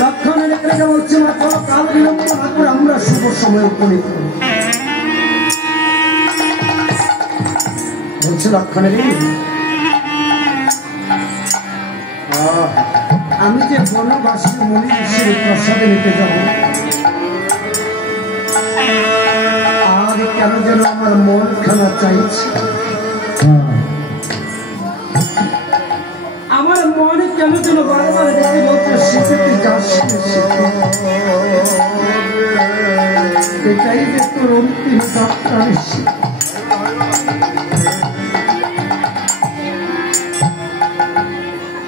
লক্ষণ রেখে বলছে, না চলো কাল বিলম্ব না করে আমরা শুভ সময় উপনীত হব। লক্ষণে রে, আমি যে বনবাসী মনে হিসেবে প্রসাদে নিতে যাব, আর কেন যেন আমার মন খানা চাইছে, আমার মনে কেন যেন বারবার দেখে বলছে শীতে যাস, এটাই যে তোর অন্তিম যাত্রার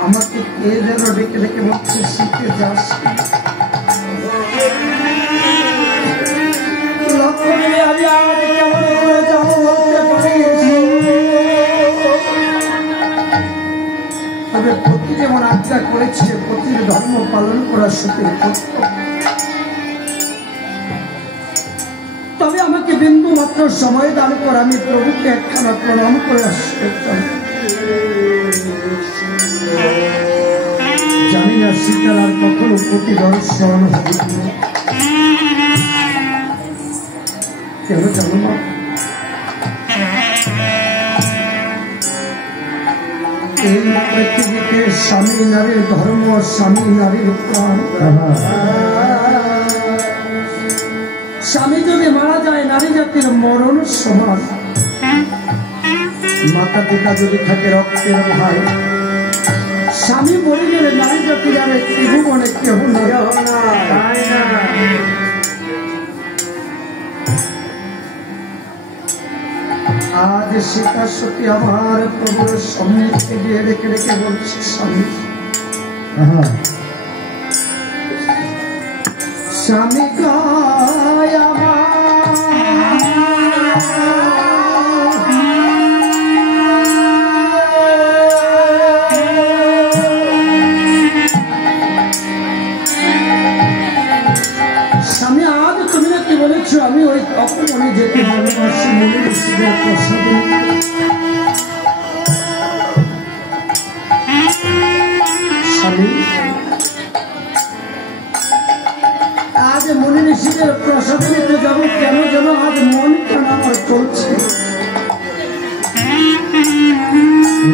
আমাকে কে যেন ডেকে ডেকে বলছে শীতে যাস। তবে পতি যেমন আজ্ঞা করেছে পতির ধর্ম পালন করা সুখের কর্তব্য, তবে আমাকে বিন্দু মাত্র সময় দান করে আমি প্রভুকে একখানা প্রণাম করে আসতে জানি না সীতার আর কখনো প্রতি দর্শন হবে কেন জানো না, এই পৃথিবীতে স্বামী নারীর ধর্ম, স্বামী নারীর প্রাণ। স্বামী যদি মারা যায় নারী জাতির মরণ সমান, মাতা পিতা যদি থাকে রক্তের ভাই, স্বামী মরে গেলে নারী জাতির আর ত্রিভুবনে কেহ না। আজ সীতা সতী আমার প্রভুর সম্মুখে গিয়ে রেখে রেখে বলছে স্বামী, স্বামী গায় স্বামী আজ তুমি না কি বলেছ আমি ওই অপমানে যেতে ভালোবাসি মনে ঋষিদের প্রসাদে। স্বামী আজ মনে ঋষিদের প্রসাদে নিতে যাবো, কেন যেন আজ মন কেন আমার চলছে,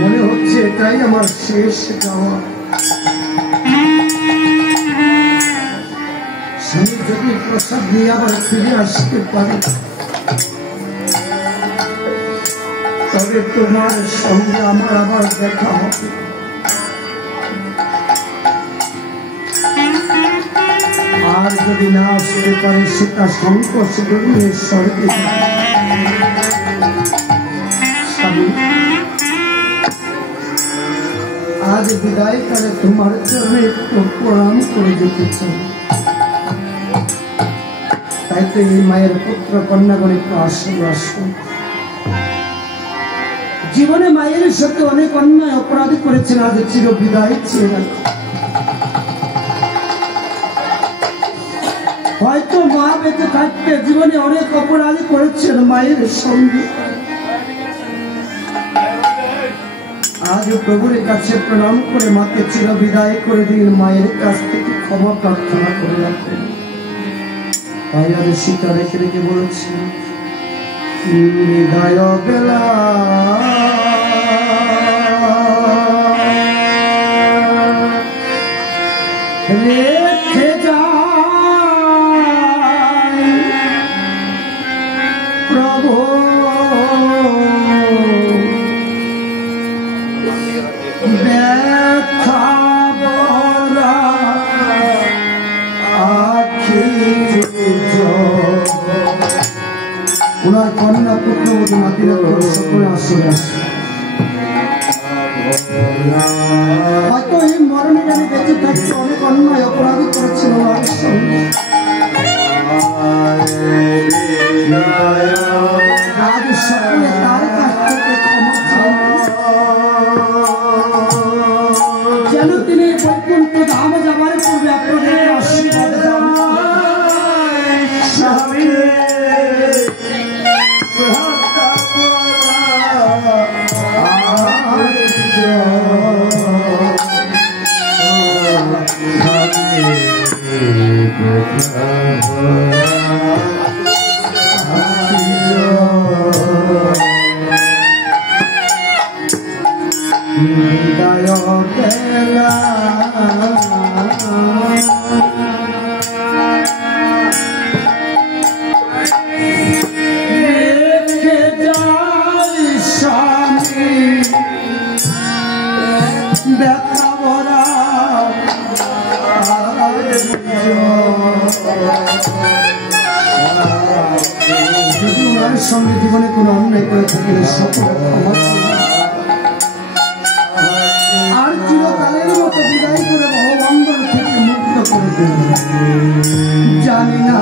মনে হচ্ছে এটাই আমার শেষ যাওয়া। স্বামী যদি প্রসাদ নিয়ে আবার ফিরে আসতে পারে, তবে তোমার সঙ্গে আমার আবার দেখা হবে। আর যদি না আসতে পারে সেটা সংকোচ নিয়ে স্বর্গে। স্বামী আজ বিদায় করে তোমার জন্য একটু প্রণাম করে যেতে চাই, তাই তো এই মায়ের পুত্র কন্যাগণ একটু আসুন আসুন। জীবনে মায়ের সাথে অনেক অন্যায় অপরাধ করেছেন, আজ চির বিদায় চেয়ে রাখো। হয়তো মা বেঁচে থাকতে জীবনে অনেক অপরাধ করেছেন মায়ের সঙ্গে, আজ প্রভুর কাছে প্রণাম করে মাকে চির বিদায় করে দিন, মায়ের কাছ থেকে ক্ষমা প্রার্থনা করে রাখবেন। তাই আমি সীতা রেখে রেখে বলেছি বিদায় বেলা রেখে যাই প্রভু, ব্যথা ভরা আখি ওনার কন্যা পুত্র নাতিরা সকলে আসলে আসে। হয়তো এই মরণে আমি বেঁচে থাকতে অনেক অন্যায় অপরাধ করেছিল ওনার সঙ্গে, আজ সকলে তার কাছ থেকে ক্ষমা যেন তিনি বৈকুণ্ঠ ধাম যাবার পূর্বে আপনাদের আশীর্বাদ দান। সঙ্গে জীবনে কোনো অন্যায় করে থাকলে সকল আর চিরকালের মতো বিদায় করে ভগবান থেকে মুক্ত করে দেব জানি না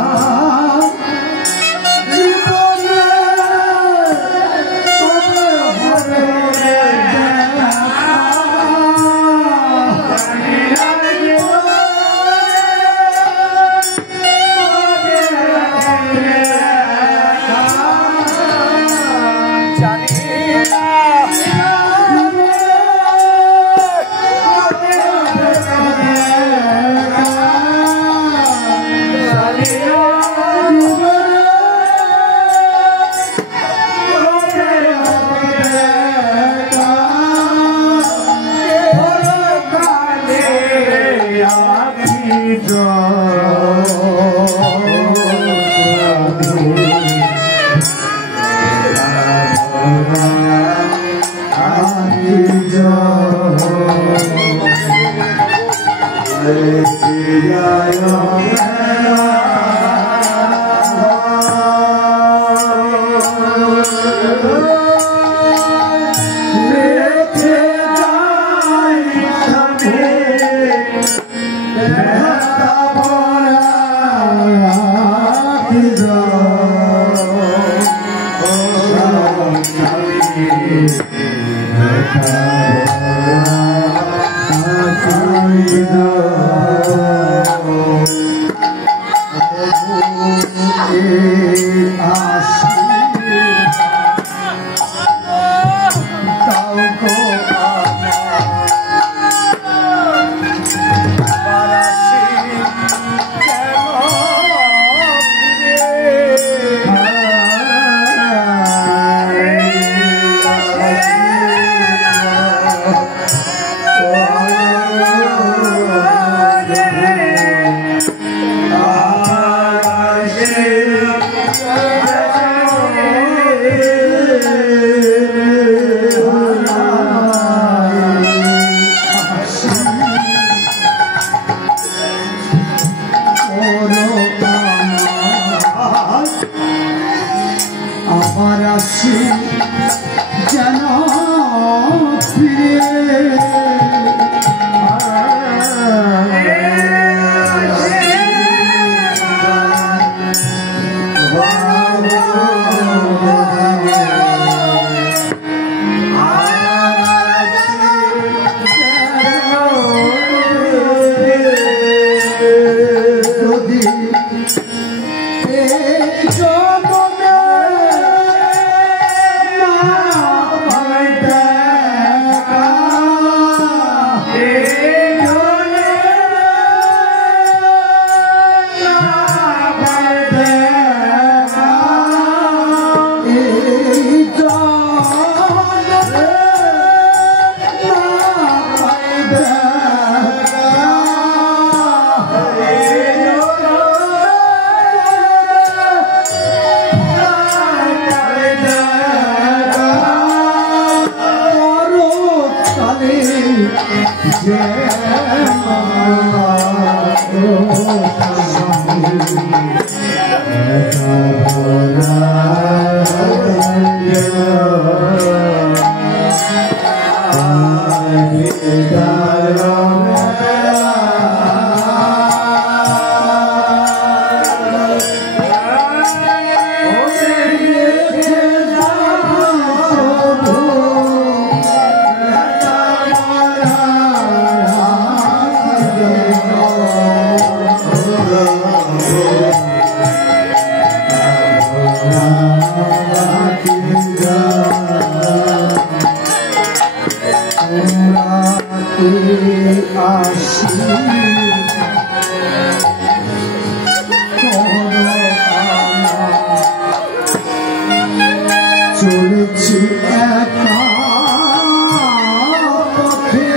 চলেছি একা পথে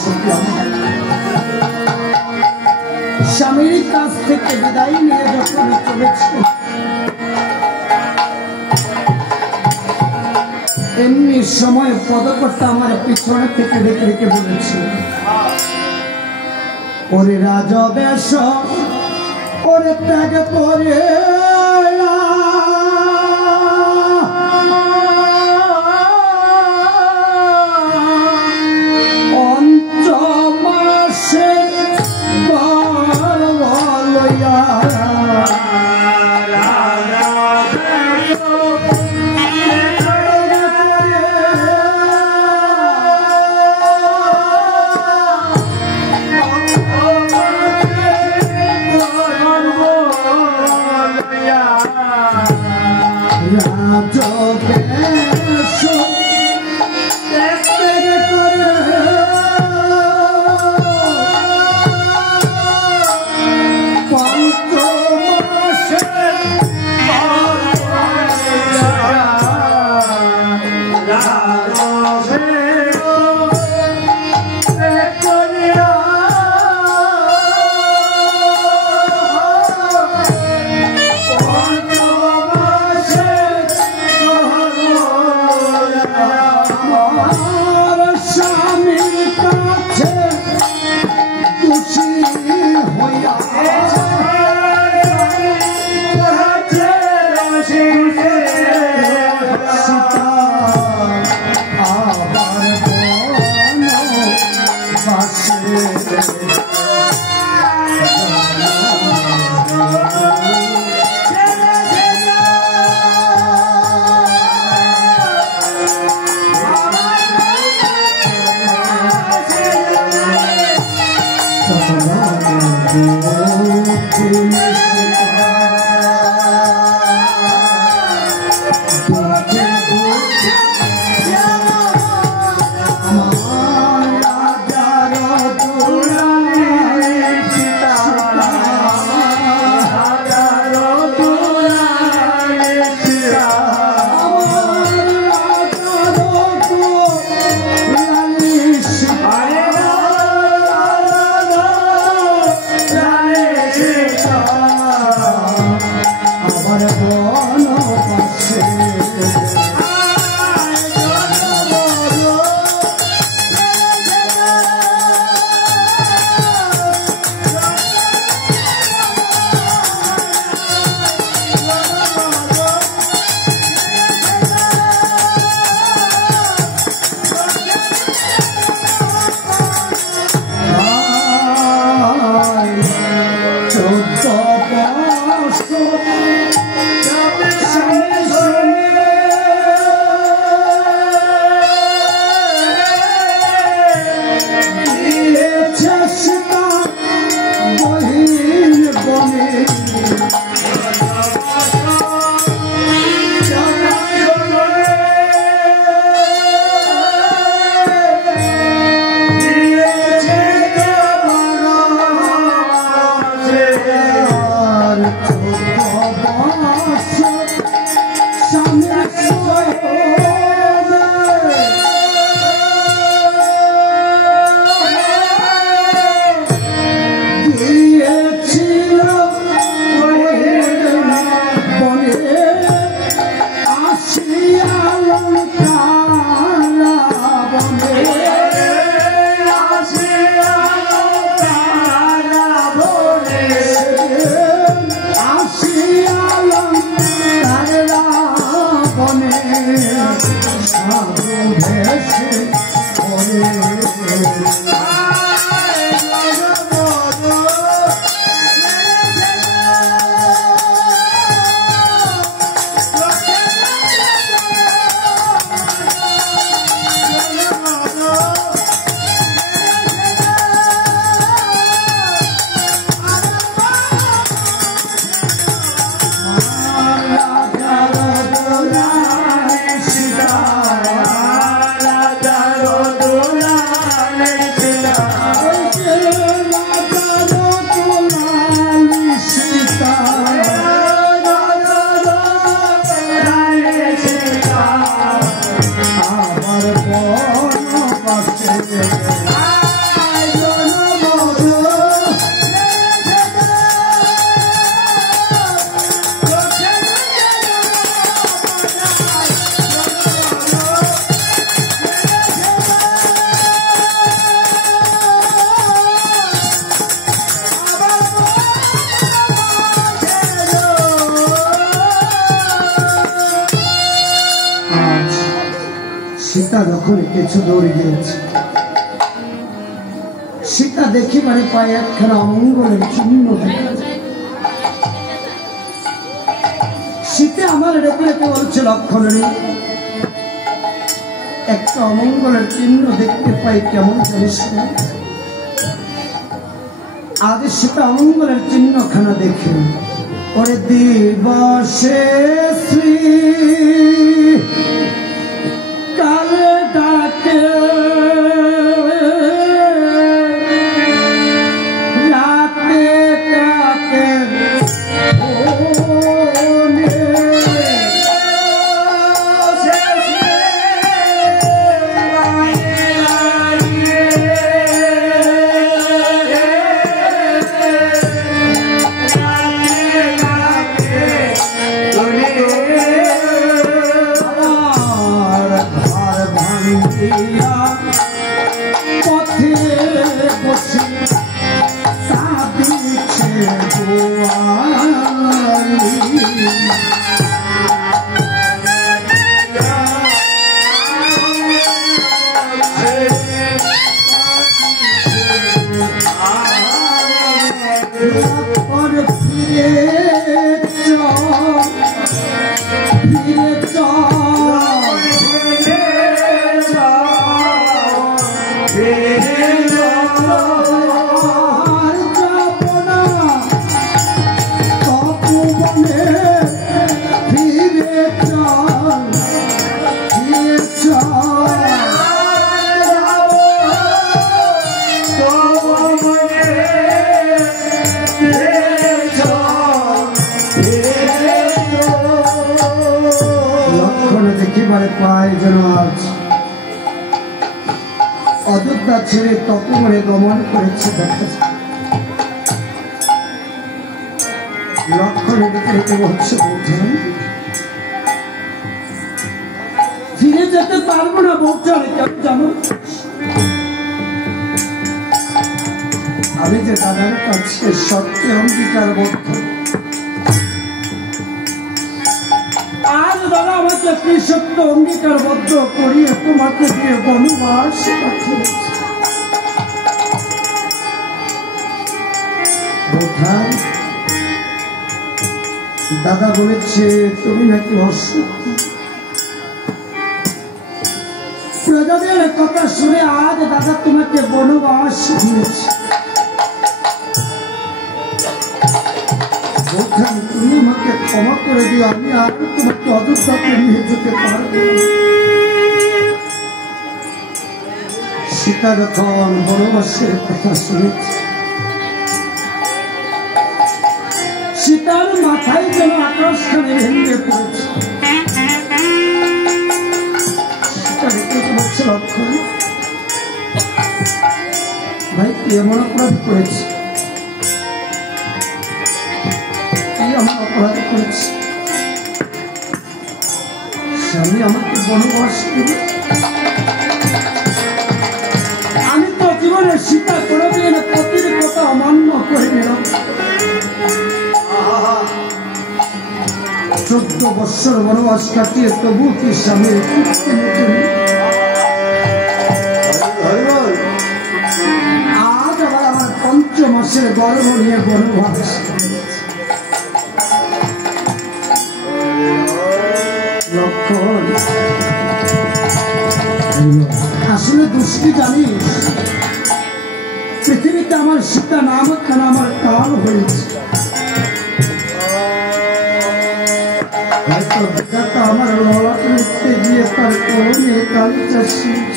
সুখী আমার। স্বামীর কাছ থেকে বিদায় নিয়ে যখন চলেছে, এমনি সময় পদকর্তা আমার পিছনে থেকে রেখে রেখে বলেছে, ওরে রাজবেশ ওরে ত্যাগ করে সীতা যখন কিছু দৌড়ে গিয়েছে, সীতা দেখিবারে পায়ে একখানা অমঙ্গলের চিহ্ন দেখা যায়। সীতা আমার রেখে রেখে বলছে, লক্ষণ নেই, একটা অমঙ্গলের চিহ্ন দেখতে পাই, কেমন জানিস না? আজ সীতা অমঙ্গলের চিহ্নখানা দেখে, ওরে দিবসে শ্রী কালে ডাকে রাতে ডাকে পথে বসে কাঁদিছে গোয়ালি। ফিরে দেখিবারে পায় যেন আজ অযোধ্যা ছেড়ে তপমরে গমন করেছে দেখা যায়। লক্ষণে দেখে রেখে বলছে, বৌঠান ফিরে যেতে পারবো না বৌঠান, কেন জানো? আমি যে দাদার কাছে সত্যি অঙ্গীকারবদ্ধ, আজ দাদা আমাকে কি সত্য অঙ্গীকারবদ্ধ করিয়ে তোমাকে দিয়ে বনবাস পাঠিয়েছে। দাদা বলেছে তুমি নাকি অসুখ, প্রজাদের কথা শুনে আজ দাদা তোমাকে বনবাস দিয়েছে। তুমি আমাকে ক্ষমা করে দিও, আমি আর তোমাকে অযোধ্যাকে নিয়ে যেতে পারবো। সীতা যখন বনবাসের কথা শুনেছে, সীতার মাথায় যেন আকাশখানে ভেঙে পড়েছে। সীতা দেখে বলছে, লক্ষণ ভাই কি এমন অপরাধ করেছে, আমার অপরাধ করেছে, স্বামী আমাকে বনবাস করে। আমি তো জীবনে সীতা করে দিন পতির কথা অমান্য করে নিলাম। 14 বৎসর বনবাস কাটিয়ে তবু কি স্বামীর কীর্তি নতুন। আজ আবার আমার 5 মাসের গর্ভ নিয়ে বনবাস। আসলে দুষ্টি জানিস, পৃথিবীতে আমার সীতা নাম কেন আমার কাল হয়েছে। হয়তো বিধাতা আমার ললাট লিখতে গিয়ে তার কলমে কালিটা শেষ।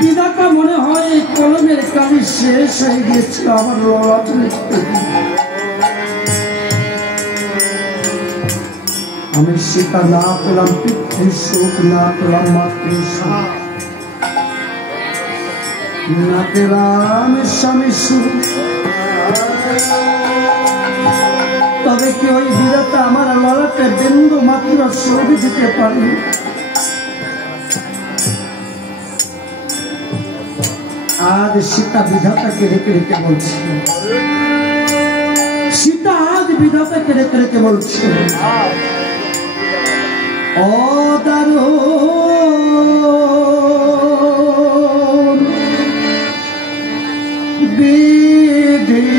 বিধাতা মনে হয় এই কলমের কালি শেষ হয়ে গিয়েছিল আমার ললাট লিখতে গিয়ে। আমি সীতা না পেলাম পিতৃ সুখ, না পেলাম মাতৃ সুখ, না পেলাম স্বামী সুখ। তবে কি ওই বিধাতা আমার ললাটে বিন্দু মাত্র সুখ দিতে পারি? আজ সীতা বিধাতাকে রেখে রেখে বলছিল, সীতা আজ বিধাতা কেড়ে কেড়ে কে বলছে অদারুণ বিধি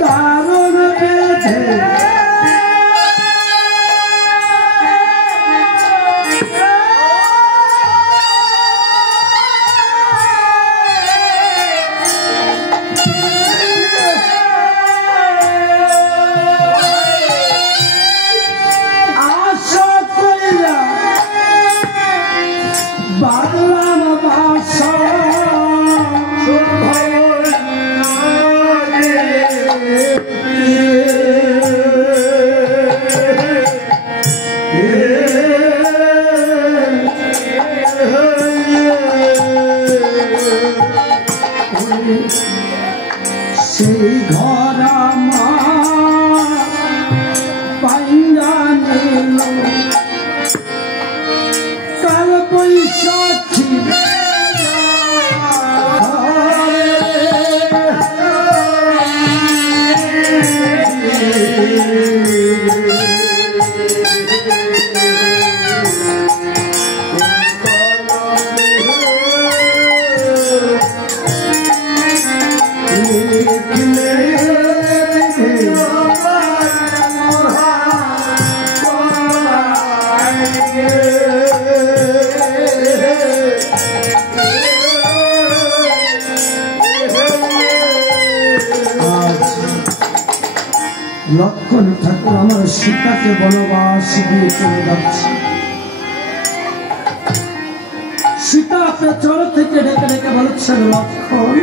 দারুণ বেঁধে আশা কইরা বাংলার ভাষা সেই ঘর আমার পাইয়া নিল কাল বৈশাখী লক্ষণ ঠাকুর আমার সীতাকে বনবাস দিয়ে চলে যাচ্ছে। সীতা পেছন থেকে ডেকে ডেকে বলছেন, লক্ষণ